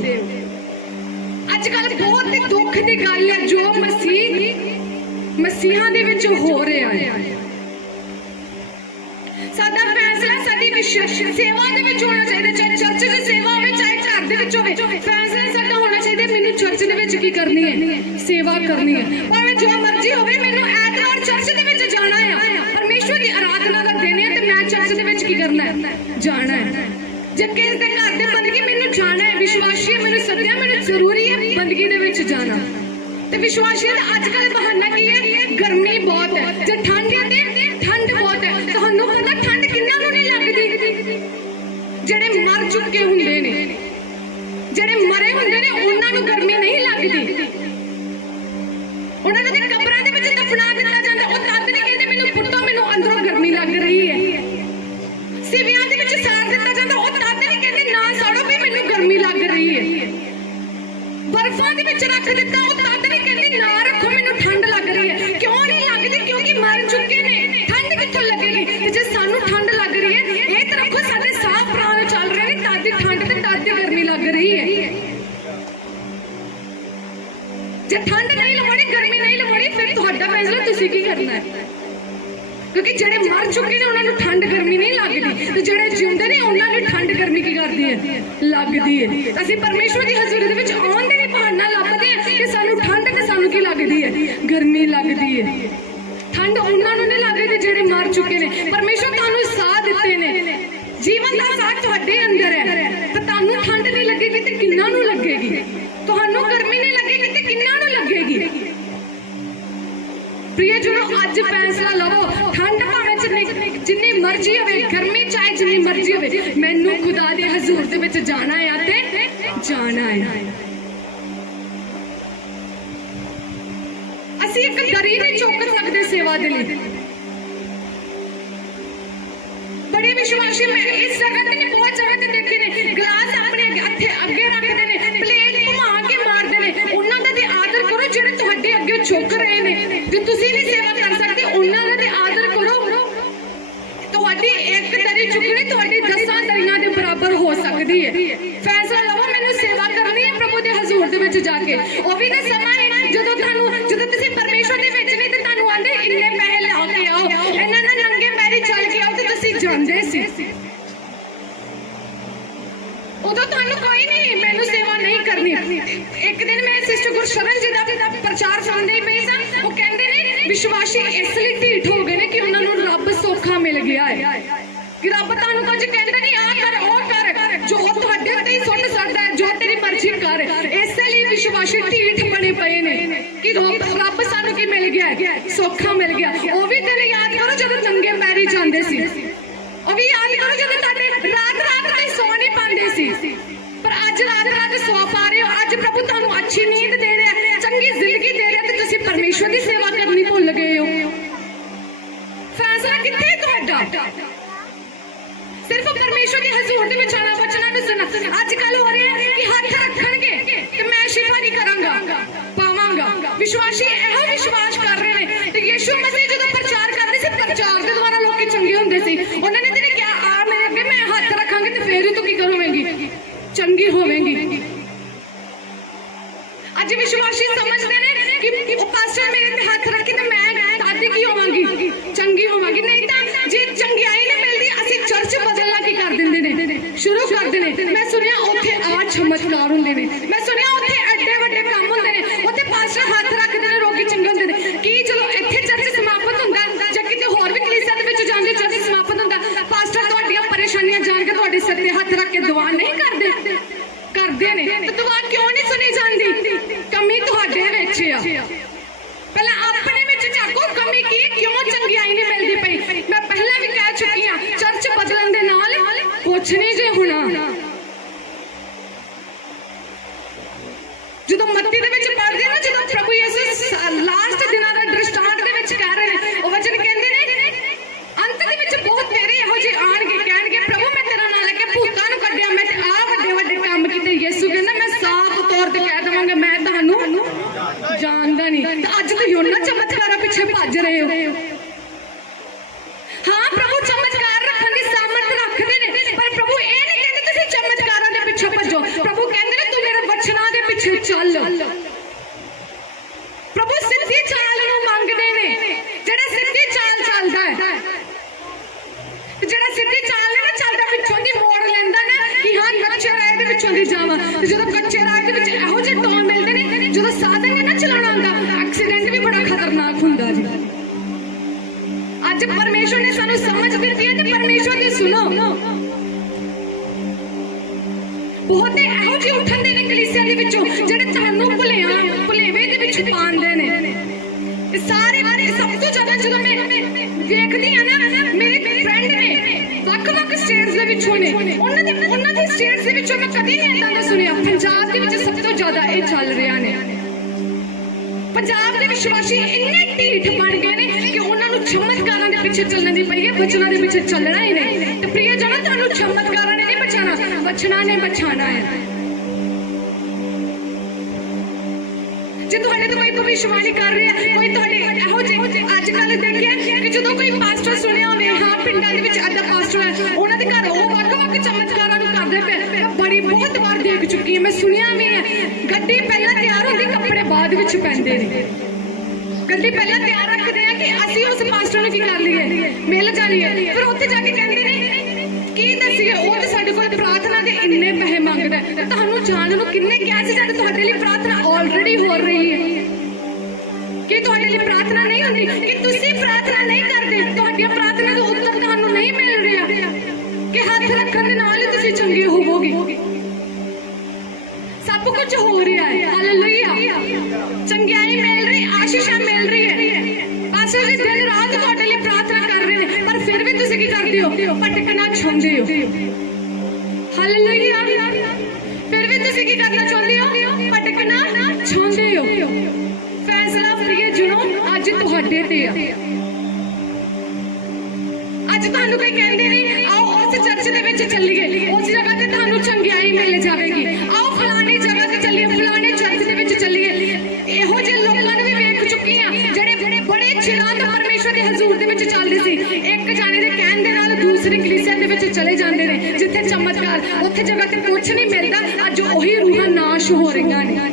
ਅੱਜ ਕੱਲ ਬਹੁਤ ਹੀ ਦੁੱਖ ਦੀ ਗੱਲ ਹੈ ਜੋ ਮਸੀਹਾਂ ਦੇ ਵਿੱਚ ਹੋ ਰਿਹਾ ਹੈ। ਸਾਡਾ ਫੈਸਲਾ ਸਾਡੀ ਸੇਵਾ ਦੇ ਵਿੱਚ ਹੋਣਾ ਚਾਹੀਦਾ, ਚਾਹੇ ਚਰਚ ਦੀ ਸੇਵਾ ਹੋਵੇ ਚਾਹੇ ਘਰ ਦੇ ਵਿੱਚ ਹੋਵੇ। ਫੈਸਲਾ ਸਾਡਾ ਹੋਣਾ ਚਾਹੀਦਾ ਮੈਨੂੰ ਚਰਚ ਦੇ ਵਿੱਚ ਕੀ ਕਰਨੀ ਹੈ, ਸੇਵਾ ਕਰਨੀ ਹੈ। ਭਾਵੇਂ ਜੋ ਮਰਜ਼ੀ ਹੋਵੇ, ਮੈਨੂੰ ਐਤਵਾਰ ਚਰਚ ਦੇ ਵਿੱਚ ਜਾਣਾ ਹੈ, ਪਰਮੇਸ਼ਵਰ ਦੀ ਆਰਾਧਨਾ ਦਾ ਦਿਨ ਹੈ ਤੇ ਮੈਂ ਚਰਚ ਦੇ ਵਿੱਚ ਕੀ ਕਰਨਾ ਹੈ, ਜਾਣਾ ਹੈ। ਜੇ ਕਿਸੇ ਦੇ ਘਰ ਦੇ ਬੰਦਗੀ ਮੈਨੂੰ ਜਾਣਾ ਹੈ, ਵਿਸ਼ਵਾਸੀ ਹੈ, ਮੈਨੂੰ ਸੱਦਿਆ, ਮੈਨੂੰ ਜ਼ਰੂਰੀ ਹੈ ਬੰਦਗੀ ਦੇ ਵਿੱਚ ਜਾਣਾ। ਤੇ ਵਿਸ਼ਵਾਸੀਆਂ ਦਾ ਅੱਜ ਕੱਲ੍ਹ ਬਹਾਨਾ ਕੀ ਹੈ, ਗਰਮੀ ਬਹੁਤ ਹੈ। ਜੇ ਠੰਡ ਹੈ ਤੇ ਠੰਡ ਬਹੁਤ ਹੈ। ਤੁਹਾਨੂੰ ਪਤਾ ਠੰਡ ਕਿੰਨਾਂ ਨੂੰ ਨਹੀਂ ਲੱਗਦੀ? ਜਿਹੜੇ ਮਰ ਚੁੱਕੇ ਹੁੰਦੇ ਨੇ, ਜਿਹੜੇ ਮਰੇ ਹੁੰਦੇ ਨੇ ਉਹਨਾਂ ਨੂੰ ਗਰਮੀ ਨਹੀਂ ਲੱਗਦੀ। ਉਹਨਾਂ ਨੂੰ ਤੇ ਕਬਰਾਂ ਦੇ ਵਿੱਚ ਦਫਨਾ ਦਿੱਤਾ ਜਾਂਦਾ। ਉਹ ਤਦ ਨਹੀਂ ਕਹਿੰਦੇ ਮੈਨੂੰ ਪੁੱਟੋ, ਮੈਨੂੰ ਅੰਦਰੋਂ ਗਰਮੀ ਲੱਗ ਰਹੀ ਹੈ। ਸਿਵਿਆਂ ਦੇ ਵਿੱਚ ਸਾੜ ਦਿੱਤਾ ਜਾਂਦਾ। ਉਹ ਤਦ ਨਹੀਂ ਕਹਿੰਦੇ ਨਾ ਸਾੜੋ ਵੀ ਮੈਨੂੰ ਗਰਮੀ ਲੱਗ ਰਹੀ ਹੈ। ਬਰਫਾਂ ਦੇ ਵਿੱਚ ਰੱਖ ਦਿੱਤਾ। ਉਹ ਤਦ ਨਹੀਂ ਕਹਿੰਦੇ ਨਾ ਰੱਖੋ ਮੈਨੂੰ ਠੰਡ ਲੱਗ ਰਹੀ ਹੈ। ਕਿਉਂ ਨਹੀਂ ਲੱਗਦੀ? ਕਿਉਂਕਿ ਮਰ ਚੁੱਕੇ ਨੇ। ਠੰਡ ਕਿੱਥੋਂ ਲੱਗੇਗੀ? ਤੇ ਜੇ ਸਾਨੂੰ ਠੰਡ ਲੱਗ ਰਹੀ ਹੈ, ਇਹ ਤਾਂ ਰੱਖੋ ਸਾਡੇ ਸਾਹ ਪ੍ਰਾਣ ਚੱਲ ਰਹੇ ਨੇ, ਤਦ ਦੀ ਠੰਡ ਤੇ ਤਦ ਦੀ ਗਰਮੀ ਲੱਗ ਰਹੀ ਹੈ। ਜੇ ਠੰਡ ਨਹੀਂ ਲਵਾਉਣੀ, ਗਰਮੀ ਨਹੀਂ ਲਵਾਉਣੀ, ਫਿਰ ਤੁਹਾਡਾ ਫੈਸਲਾ ਤੁਸੀਂ ਕੀ ਕਰਨਾ ਹੈ। ਕਿਉਂਕਿ ਜਿਹੜੇ ਮਰ ਚੁੱਕੇ ਨੇ ਉਹਨਾਂ ਨੂੰ ਠੰਡ ਗਰਮੀ ਨਹੀਂ ਲੱਗਦੀ, ਤੇ ਜਿਹੜੇ ਜਿਉਂਦੇ ਨੇ ਉਹਨਾਂ ਨੂੰ ਠੰਡ ਗਰਮੀ ਕੀ ਕਰਦੀ ਹੈ, ਲੱਗਦੀ ਹੈ। ਅਸੀਂ ਪਰਮੇਸ਼ਵਰ ਦੀ ਹਜ਼ੂਰੀ ਦੇ ਵਿੱਚ ਆਉਣ ਦੇ ਵੀ ਬਹਾਨਾ ਲੱਭਦੇ ਹਾਂ ਕਿ ਸਾਨੂੰ ਠੰਡ ਤੇ ਸਾਨੂੰ ਕੀ ਲੱਗਦੀ ਹੈ, ਗਰਮੀ ਲੱਗਦੀ ਹੈ। ਠੰਡ ਉਹਨਾਂ ਨੂੰ ਨਹੀਂ ਲੱਗਦੀ ਜਿਹੜੇ ਮਰ ਚੁੱਕੇ ਨੇ। ਪਰਮੇਸ਼ਵਰ ਤੁਹਾਨੂੰ ਸਾਹ ਦਿੱਤੇ ਨੇ, ਜੀਵਨ ਦਾ ਸਾਹ ਤੁਹਾਡੇ ਅੰਦਰ ਹੈ, ਤੇ ਤੁਹਾਨੂੰ ਠੰਡ ਨਹੀਂ ਲੱਗੇਗੀ ਤੇ ਕਿੰਨਾਂ ਨੂੰ ਲੱਗੇਗੀ? ਤੁਹਾਨੂੰ ਗਰਮੀ ਨਹੀਂ ਲੱਗੇਗੀ ਤੇ ਕਿੰਨਾਂ ਨੂੰ ਲੱਗੇਗੀ? ਪ੍ਰਿਯਜਨੋ ਅੱਜ ਫੈਸਲਾ ਲਵੋ। ਠੰਡ ਭਾਵੇਂ जिन्नी मर्जी होवे, गर्मी चाहे जिन्नी मर्जी होवे, मैनू खुदा दे हजूर दे विच जाना है ते जाना है। ਅਸੀਂ ਇੱਕ ਦਰੀ ਨਹੀਂ ਚੁੱਕ ਸਕਦੇ ਸੇਵਾ ਦੇ ਲਈ। ਬੜੇ ਵਿਸ਼ਵਾਸੀ ਮੈਂ ਇਸ ਜਗ੍ਹਾ ਤੇ ਨਹੀਂ, ਬਹੁਤ ਜਗ੍ਹਾ ਤੇ ਦੇਖੇ ਨੇ, ਗਲਾਸ ਆਪਣੇ ਅੱਗੇ ਰੱਖਦੇ ਨੇ, ਪਲੇਟ ਘੁਮਾ ਕੇ ਮਾਰਦੇ ਨੇ। ਉਹਨਾਂ ਦਾ ਤੇ ਆਦਰ ਕਰੋ ਜਿਹੜੇ ਤੁਹਾਡੇ ਅੱਗੇ ਝੁਕ ਰਹੇ ਨੇ। ਜੇ ਤੁਸੀਂ ਨਹੀਂ ਸੇਵਾ ਕਰ ਸਕਦੇ ਉਹਨਾਂ ਦਾ ਤੇ ਆਦਰ ਕਰੋ। ਤੁਹਾਡੀ ਇੱਕ ਦਰੀ ਚੁੱਕਣੀ ਤੁਹਾਡੀ 10 ਦਰੀਆਂ ਦੇ ਬਰਾਬਰ ਹੋ ਸਕਦੀ ਹੈ। ਫੈਸਲਾ ਲਵੋ, ਮੈਨੂੰ ਸੇਵਾ ਕਰਨੀ ਹੈ ਪ੍ਰਭੂ ਦੇ ਹਜ਼ੂਰ ਦੇ ਵਿੱਚ ਜਾ ਕੇ। ਉਹ ਵੀ ਤਾਂ ਸਮਾਂ ਹੈ ਜਦੋਂ ਤੁਸੀਂ ਪਰਮੇਸ਼ਵਰ ਦੇ ਵਿੱਚ ਨਹੀਂ ਤੇ ਤੁਹਾਨੂੰ ਆਂਦੇ ਇੰਨੇ ਪੈਸੇ ਲਾ ਕੇ ਆਓ, ਇਹਨਾਂ ਨਾਲ ਨੰਗੇ ਪੈਰੀ ਚੱਲ ਕੇ ਆਓ, ਤੇ ਤੁਸੀਂ ਜਾਂਦੇ ਸੀ। ਉਦੋਂ ਤੁਹਾਨੂੰ ਕੋਈ ਨਹੀਂ, ਮੈਨੂੰ ਸੇਵਾ ਨਹੀਂ ਕਰਨੀ। ਇੱਕ ਦਿਨ ਮੈਂ ਸਿਸਟਰ ਗੁਰਸ਼ਰਨ ਜੀ ਦਾ ਪ੍ਰਚਾਰ ਸੁਣਦੇ ਹੀ ਪਈ ਸਾਂ। ਉਹ ਕਹਿੰਦੇ ਨੇ ਵਿਸ਼ਵਾਸੀ ਇਸ ਲਈ ਢੀਠ ਹੋ ਗਏ ਨੇ ਕਿ ਉਹਨਾਂ ਨੂੰ ਰੱਬ ਸੌਖਾ ਮਿਲ ਗਿਆ ਹੈ, ਕਿ ਰੱਬ ਤੁਹਾਨੂੰ ਕੁਝ ਕਹਿੰਦਾ ਨਹੀਂ, ਆ ਕਰ ਉਹ ਕਰ, ਜੋ ਤੁਹਾਡੇ ਉੱਤੇ ਹੀ ਸੁੱਟ ਸਕਦਾ ਹੈ, ਜੋ ਤੇਰੀ ਮਰਜ਼ੀ ਕਰ। ਇਸੇ ਲਈ ਵਿਸ਼ਵਾਸੀ ਢੀਠ ਬਣੇ ਪਏ ਨੇ ਕਿ ਰੱਬ ਸਾਨੂੰ ਕੀ ਮਿਲ ਗਿਆ, ਸੌਖਾ ਮਿਲ ਗਿਆ। ਉਹ ਵੀ ਦਿਨ ਯਾਦ ਕਰੋ ਜਦੋਂ ਨੰਗੇ ਪੈਰੀ ਜਾਂਦੇ ਸੀ। ਉਹ ਵੀ ਯਾਦ ਕਰੋ ਜਦੋਂ ਤੁਹਾਡੇ ਰਾਤ ਤੇ ਸੌ ਨਹੀਂ ਪਾਉਂਦੇ ਸੀ, ਪਰ ਅੱਜ ਰਾਤ ਸੌ ਪਾ ਰਹੇ ਹੋ। ਅੱਜ ਪ੍ਰਭੂ ਤੁਹਾਨੂੰ ਅੱਛੀ ਨੀਂਦ ਦੇ ਰਿਹਾ, ਚੰਗੀ ਜ਼ਿੰਦਗੀ ਦੇ ਰਿਹਾ, ਤੇ ਤੁਸੀਂ ਪਰਮੇਸ਼ਵਰ ਦੀ ਸੇਵਾ ਕਰਨੀ ਭੁੱਲ ਗਏ ਹੋ। ਫੈਸਲਾ ਕਿੱਥੇ ਹੈ ਤੁਹਾਡਾ? ਸਿਰਫ ਪਰਮੇਸ਼ਵਰ ਦੇ ਹਜ਼ੂਰ ਦੇ ਵਿੱਚ ਆਣਾ, ਵਚਨਾਂ ਨੂੰ ਸੁਣਨਾ। ਅੱਜ ਕੱਲ ਹੋ ਰਿਹਾ ਕਿ ਹੱਥ ਰੱਖਣਗੇ ਤੇ ਮੈਂ ਸ਼ਿਫਾ ਨਹੀਂ ਕਰਾਂਗਾ, ਪਾਵਾਂਗਾ। ਵਿਸ਼ਵਾਸੀ ਇਹੋ ਵਿਸ਼ਵਾਸ ਕਰ ਰਹੇ ਨੇ। ਤੇ ਯਿਸੂ ਮਸੀਹ ਜਦੋਂ ਪ੍ਰਚਾਰ ਕਰਦੇ ਸੀ, ਪ੍ਰਚਾਰ ਦੇ ਦੁਆਰਾ ਲੋਕੀ ਚੰਗੇ ਹੁੰਦੇ ਸੀ। ਉਹਨਾਂ ਨੇ ਤੇ ਕਿਹਾ ਆ ਮੇਰੇ ਅੱਗੇ ਮੈਂ ਹੱਥ ਰੱਖਾਂਗੀ ਤੇ ਫੇਰ ਹੀ ਤੂੰ ਕੀ ਕਰੋਵੇਂਗੀ, ਚੰਗੀ ਹੋਵੇਂਗੀ। ਅੱਜ ਵਿਸ਼ਵਾਸੀ ਸਮਝਦੇ ਨੇ ਕਿ ਉਹ ਪਾਸਟਰ ਮੇਰੇ ਤੇ ਹੱਥ ਰੱਖੇ ਤੇ ਮੈਂ ਦਾਦੀ ਕੀ ਹੋਵਾਂਗੀ, ਚੰਗੀ ਹੋਵਾਂਗੀ। ਨਹੀਂ ਤਾਂ ਜੇ ਚੰਗਿਆਈ ਨਹੀਂ ਮਿਲਦੀ, ਅਸੀਂ ਚਰਚ ਬਦਲਣਾ ਕੀ ਕਰ ਦਿੰਦੇ ਨੇ, ਸ਼ੁਰੂ ਕਰਦੇ ਨੇ। ਮੈਂ ਸੁਣਿਆ ਉੱਥੇ ਆ ਚਮਤਕਾਰ ਹੁੰਦੇ ਨੇ, ਮੈਂ ਸੁਣਿਆ ਉੱਥੇ ਐਡੇ ਵੱਡੇ ਕੰਮ ਹੁੰਦੇ ਨੇ, ਉੱਥੇ ਪਾਸਟਰ ਹੱਥ ਰੱਖਦੇ ਨੇ, ਰੋਗੀ ਚੰਗੇ ਹੁੰਦੇ ਨੇ। ਕੀ ਚਲੋ ਇੱਥੇ ਚਰਚ ਸਮਾਪਤ ਹੁੰਦਾ ਜਾਂ ਕਿਤੇ ਹੋਰ ਵੀ ਕਲੀਸਿਆ ਦੇ ਵਿੱਚ ਜਾਂਦੇ ਚਰਚ ਸਮਾਪਤ ਹੁੰਦਾ, ਪਾਸਟਰ ਤੁਹਾਡੀਆਂ ਪਰੇਸ਼ਾਨੀਆਂ ਜਾਣ ਕੇ ਤੁਹਾਡੇ ਸਿਰ ਤੇ ਹੱਥ ਰੱਖ ਕੇ ਦੁਆ ਨਹੀਂ ਕਰਦੇ? ਕਰਦੇ ਨੇ। ਤੇ ਦੁਆ ਕਿਉਂ ਨਹੀਂ ਸੁਣੀ ਜਾਂਦੀ? ਕਮੀ ਤੁਹਾਡੇ ਵਿੱਚ ਆ। ਪਹਿਲਾਂ ਆਪਣੇ ਵਿੱਚ ਝਾਕੋ, ਕਮੀ ਕੀ, ਕਿਉਂ ਚੰਗਿਆਈ ਨਹੀਂ ਮਿਲਦੀ ਪਈ। ਮੈਂ ਪਹਿਲਾਂ ਵੀ ਕਹਿ ਚੁੱਕੀ ਹਾਂ, ਚਰਚ ਬਦਲਣ ਦੇ ਨਾਲ ਕੁਛ ਨਹੀਂ ਜੇ ਹੋਣਾ। ਜਦੋਂ ਮੱਤੀ ਦੇ ਵਿੱਚ ਪੜ੍ਹਦੇ ਨਾ, ਜਦੋਂ ਪ੍ਰਭੂ ਯਿਸੂ ਲਾਸਟ ਦਿਨਾਂ ਦਾ ਦ੍ਰਿਸ਼ਟਾਂਤ ਦੇ ਵਿੱਚ ਕਹਿ ਰਹੇ ਨੇ, ਉਹ ਵਚਨ ਕਹਿੰਦੇ ਨੇ ਅੰਤ ਦੇ ਵਿੱਚ ਬਹੁਤ ਤੇਰੇ ਇਹੋ ਜਿਹੇ ਆਣਗੇ, ਕਹਿਣਗੇ ਪ੍ਰਭੂ ਮੈਂ ਤੇਰਾ ਨਾਂ ਲੈ ਕੇ ਭੂਤਾਂ ਨੂੰ ਕੱਢਿਆ, ਮੈਂ ਤੇ ਆਹ ਵੱਡੇ ਵੱਡੇ ਕੰਮ ਕੀਤੇ। ਯਿਸੂ ਕਹਿੰਦਾ ਮੈਂ ਸਾਫ਼ ਤੌਰ ਤੇ ਕਹਿ ਦੇਵਾਂਗਾ ਮੈਂ ਤੁਹਾਨੂੰ ਜਾਣਦਾ ਨਹੀਂ। ਤਾਂ ਅੱਜ ਤੁਸੀਂ ਉਹਨਾਂ ਚਮਤਕਾਰਾਂ ਪਿੱਛੇ ਭੱਜ ਰਹੇ ਹੋ। ਹਾਂ, ਪ੍ਰਭੂ ਚਮਤਕਾਰ ਰੱਖਣ ਦੀ ਸਾਮਰਥ ਰੱਖਦੇ ਨੇ, ਪਰ ਪ੍ਰਭੂ ਇਹ ਨਹੀਂ ਕਹਿੰਦੇ ਤੁਸੀਂ ਚਮਤਕਾਰਾਂ ਦੇ ਪਿੱਛੇ ਭੱਜੋ। ਪ੍ਰਭੂ ਕਹਿੰਦੇ ਨੇ ਤੂੰ ਮੇਰੇ ਵਚਨਾਂ ਦੇ ਪਿੱਛੇ ਚੱਲ। ਪ੍ਰਭੂ ਸਿੱਧੀ ਚਾਲ ਨੂੰ ਮੰਗਦੇ ਨੇ। ਜਿਹੜਾ ਸਿੱਧੀ ਚਾਲ ਚੱਲਦਾ ਹੈ, ਜਿਹੜਾ ਸਿੱਧੀ ਚਾਲ ਨਹੀਂ ਨਾ ਚੱਲਦਾ, ਪਿੱਛੋਂ ਦੀ ਮੋੜ ਲੈਂਦਾ ਨਾ ਕਿ ਹਾਂ ਕੱਚੇ ਰਾਹ ਦੇ ਵਿੱਚੋਂ ਦੀ ਜਾਵਾਂ। ਤੇ ਜਦੋਂ ਕੱਚੇ ਰਾਹ ਦੇ ਵਿੱਚ ਇਹੋ ਜਿਹੇ ਟੋਲ ਮਿਲਦੇ ਨੇ, ਜਦੋਂ ਸਾਧਨ ਨਹੀਂ ਨਾ ਚਲਾਉਣਾ ਆਉਂਦਾ, ਐਕਸੀਡੈਂਟ ਵੀ ਬੜਾ ਖਤਰਨਾਕ ਹੁੰਦਾ ਜੀ। ਅੱਜ ਪਰਮੇਸ਼ਵਰ ਨੇ ਸਾਨੂੰ ਸਮਝ ਦਿੱਤੀ ਹੈ ਤੇ ਪਰਮੇਸ਼ਵਰ ਦੀ ਸੁਣੋ। ਬਹੁਤੇ ਇਹੋ ਜਿਹੇ ਉੱਠਦੇ ਨੇ ਕਲੀਸਿਆ ਦੇ ਵਿੱਚੋਂ ਜਿਹੜੇ ਤੁਹਾਨੂੰ ਭੁਲੇਵੇਂ ਦੇ ਵਿੱਚ ਪਾਉਂਦੇ ਨੇ। ਸਾਰੇ ਸਭ ਤੋਂ ਜ਼ਿਆਦਾ ਜਦੋਂ ਮੈਂ ਵੇਖਦੀ ਆ ਨਾ, ਮੇਰੇ ਫਰੈਂਡ ਨੇ ਵੱਖ-ਵੱਖ ਸਟੇਟਸ ਦੇ ਵਿੱਚੋਂ ਨੇ, ਉਹਨਾਂ ਦੇ ਸਟੇਟਸ ਦੇ ਵਿੱਚੋਂ ਮੈਂ ਕਦੀ ਨਹੀਂ ਏਦਾਂ ਦਾ ਸੁਣਿਆ। ਪੰਜਾਬ ਦੇ ਵਿੱਚ ਸਭ ਤੋਂ ਜ਼ਿਆਦਾ ਇਹ ਚੱਲ ਰਿਹਾ ਨੇ। ਪੰਜਾਬ ਦੇ ਵਿਸ਼ਵਾਸੀ ਇੰਨੇ ਢੀਠ ਬਣ ਗਏ ਨੇ ਕਿ ਉਹਨਾਂ ਨੂੰ ਚਮਤਕਾਰਾਂ ਦੇ ਪਿੱਛੇ ਚੱਲਣ ਦੀ ਪਈ ਹੈ, ਵਚਨਾਂ ਦੇ ਪਿੱਛੇ ਚੱਲਣਾ ਹੀ ਨਹੀਂ। ਤੇ ਪ੍ਰਿਯ ਜਨੋ, ਤੁਹਾਨੂੰ ਚਮਤਕਾਰਾਂ ਨੇ ਨਹੀਂ ਬਚਾਉਣਾ, ਵਚਨਾਂ ਨੇ ਬਚਾਉਣਾ ਹੈ। ਜੇ ਤੁਹਾਡੇ ਤੋਂ ਕੋਈ ਭਵਿੱਖਬਾਣੀ ਕਰ ਰਿਹਾ, ਕੋਈ ਤੁਹਾਡੇ ਇਹੋ ਜਿਹੇ ਅੱਜ ਕੱਲ੍ਹ ਦੇਖਿਆ ਕਿ ਜਦੋਂ ਕੋਈ ਪਾਸਟਰ ਸੁਣਿਆ ਹੋਵੇ, ਹਾਂ ਪਿੰਡਾਂ ਦੇ ਵਿੱਚ ਅੱਧਾ ਪਾਸਟਰ ਹੈ, ਉਹਨਾਂ ਦੇ ਘਰ ਉਹ ਵੱਖ-ਵੱਖ ਚਮਤਕਾਰਾਂ ਨੂੰ ਕਰਦੇ ਪਏ। ਮੈਂ ਬਹੁਤ ਵਾਰ ਦੇਖ ਚੁੱਕੀ ਹਾਂ, ਮੈਂ ਸੁਣਿਆ ਵੀ ਹੈ। ਗੱਡੀ ਪਹਿਲਾਂ ਤਿਆਰ ਹੁੰਦੀ, ਕੱਪੜੇ ਬਾਅਦ ਵਿੱਚ ਪੈਂਦੇ ਨੇ। ਗੱਡੀ ਪਹਿਲਾਂ ਤਿਆਰ ਰੱਖਦੇ ਆ ਕਿ ਅਸੀਂ ਉਸ ਪਾਸਟਰ ਨੂੰ ਕੀ ਕਰ ਲਈਏ, ਮਿਲ ਜਾਈਏ। ਫਿਰ ਉੱਥੇ ਜਾ ਕੇ ਕਹਿੰਦੇ ਨੇ ਕੀ ਦੱਸੀਏ, ਉਹ ਤੇ ਸਾਡੇ ਕੋਲ ਪ੍ਰਾਰਥਨਾ ਦੇ ਇੰਨੇ ਪੈਸੇ ਮੰਗਦਾ। ਤੁਹਾਨੂੰ ਜਾਣ ਨੂੰ ਕਿੰਨੇ ਕਿਹਾ ਸੀ ਜਦ ਤੁਹਾਡੇ ਲਈ ਪ੍ਰਾਰਥਨਾ ਆਲਰੇਡੀ ਹੋ ਰਹੀ ਹੈ। ਕਿ ਤੁਹਾਡੇ ਲਈ ਪ੍ਰਾਰਥਨਾ ਨਹੀਂ ਹੁੰਦੀ, ਕਿ ਤੁਸੀਂ ਪ੍ਰਾਰਥਨਾ ਨਹੀਂ ਕਰਦੇ, ਤੁਹਾਡੀਆਂ ਪ੍ਰਾਰਥਨਾ ਦਾ ਉੱਤਰ ਤੁਹਾਨੂੰ ਨਹੀਂ ਮਿਲ ਰਿਹਾ, ਕਿ ਹੱਥ ਰੱਖਣ ਦੇ ਨਾਲ ਹੀ ਤੁਸੀਂ ਚੰਗੇ ਹੋਵੋਗੇ। ਸਭ ਕੁਝ ਹੋ ਰਿਹਾ ਹੈ। ਹਾਲੇਲੂਇਆ। ਚੰਗਿਆਈ ਮਿਲ ਰਹੀ, ਆਸ਼ੀਸ਼ਾਂ ਮਿਲ ਰਹੀ ਹੈ। ਪਾਸਟਰ ਜੀ ਦਿਨ ਰਾਤ ਤੁਹਾਡੇ ਲਈ ਪ੍ਰਾਰਥਨਾ ਕਰ ਰਹੇ ਨੇ, ਪਰ चाहते हो भटकना चाहते हो हालेलुया फिर भी तुसी की करना चाहते हो भटकना चाहते हो फैसला प्रिय जनो अज तुहाडे ते आ अज तुहानू कोई कहंदे नहीं आओ उस चर्च दे विच चलीए उस जगह ते तुहानू चंगियाई मिल जाएगी आओ फलानी जगह ते चलीए फलाने चर्च दे विच चलीए ਇਹੋ ਜਿਹੇ ਲੋਕਾਂ ਨੂੰ ਵੀ ਵੇਖ ਚੁੱਕੀ ਆ ਜਿਹੜੇ ਬੜੇ ਚਿਰਾਂ ਤੋਂ ਪਰਮੇਸ਼ਵਰ ਦੇ ਹਜ਼ੂਰ ਦੇ ਵਿੱਚ ਚੱਲਦੇ ਸੀ ਇੱਕ ਜਾਣੇ ਦੇ ਕਹਿਣ ਦੇ ਨਾਲ ਦੂਸਰੀ ਕਲੀਸਿਆ ਦੇ ਵਿੱਚ ਚਲੇ ਜਾਂਦੇ ਨੇ ਜਿੱਥੇ ਚਮਤਕਾਰ ਉੱਥੇ ਜਗ੍ਹਾ ਤੇ ਕੁਝ ਨਹੀਂ ਮਿਲਦਾ ਅੱਜ ਉਹੀ ਰੂਹਾਂ ਨਾਸ਼ ਹੋ ਰਹੀਆਂ ਨੇ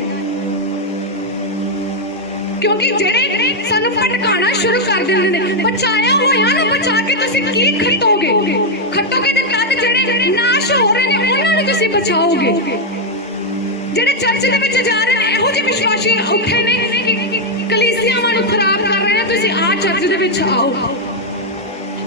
ਕਿਉਂਕਿ ਜਿਹੜੇ ਸਾਨੂੰ ਭਟਕਾਣਾ ਸ਼ੁਰੂ ਕਰ ਦਿੰਦੇ ਨੇ ਬਚਾਇਆ ਹੋਇਆ ਨੂੰ ਬਚਾ ਕੇ ਤੁਸੀਂ ਕੀ ਖੱਟੋਗੇ ਤੇ ਤਦ ਜਿਹੜੇ ਨਾਸ਼ ਹੋ ਰਹੇ ਨੇ ਉਹਨਾਂ ਨੂੰ ਤੁਸੀਂ ਬਚਾਓਗੇ ਜਿਹੜੇ ਚਰਚ ਦੇ ਵਿੱਚ ਜਾ ਰਹੇ ਨੇ ਇਹੋ ਜਿਹੇ ਵਿਸ਼ਵਾਸੀ ਉੱਠੇ ਨੇ ਕਿ ਕਲੀਸਿਆਵਾਂ ਨੂੰ ਖਰਾਬ ਕਰ ਰਹੇ ਨੇ ਤੁਸੀਂ ਆ ਚਰਚ ਦੇ ਵਿੱਚ ਆਓ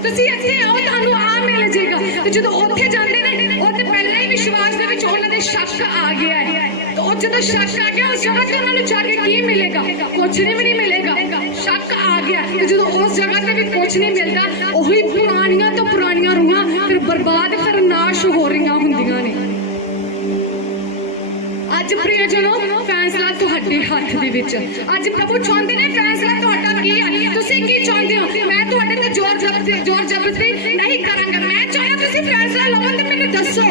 ਤੁਸੀਂ ਇੱਥੇ ਆਓ ਤੁਹਾਨੂੰ ਆ ਮਿਲ ਜਾਏਗਾ ਤੇ ਜਦੋਂ ਉੱਥੇ ਜਾਂਦੇ ਨੇ ਉੱਥੇ ਪਹਿਲਾਂ ਹੀ ਵਿਸ਼ਵਾਸ ਦੇ ਵਿੱਚ ਉਹਨਾਂ ਦੇ ਸ਼ੱਕ ਆ ਗਿਆ ਹੈ ਤੇ ਉਹ ਜਦੋਂ ਸ਼ੱਕ ਆ ਗਿਆ ਉਸ ਜਗ੍ਹਾ ਤੇ ਉਹਨਾਂ ਨੂੰ ਜਾ ਕੇ ਕੀ ਮਿਲੇਗਾ ਕੁਝ ਨਹੀਂ ਵੀ ਨਹੀਂ ਮਿਲੇਗਾ ਸ਼ੱਕ ਆ ਗਿਆ ਤੇ ਜਦੋਂ ਉਸ ਜਗ੍ਹਾ ਤੇ ਵੀ ਕੁਝ ਨਹੀਂ ਮਿਲਦਾ ਉਹੀ ਪੁਰਾਣੀਆਂ ਤੋਂ ਪੁਰਾਣੀਆਂ ਰੂਹਾਂ ਫਿਰ ਬਰਬਾਦ ਫਿਰ ਨਾਸ਼ ਹੋ ਰਹੀਆਂ ਹੁੰਦੀਆਂ ਨੇ ਅੱਜ ਪ੍ਰਿਯਜਨੋ ਫੈਸਲਾ ਤੁਹਾਡੇ ਹੱਥ ਦੇ ਵਿੱਚ ਅੱਜ ਪ੍ਰਭੂ ਚਾਹੁੰਦੇ ਨੇ ਫੈਸਲਾ ਤੁਹਾਡਾ ਕੀ ਹੈ ਤੁਸੀਂ ਕੀ ਚਾਹੁੰਦੇ ਹੋ ਮੈਂ ਤੁਹਾਡੇ ਤੇ ਜ਼ੋਰ ਜ਼ਬਰਦਸਤੀ ਨਹੀਂ ਕਰਾਂਗਾ ਮੈਂ ਚਾਹੁੰਦਾ ਤੁਸੀਂ ਫੈਸਲਾ ਲਵੋ ਤੇ ਮੈਨੂੰ ਦੱਸੋ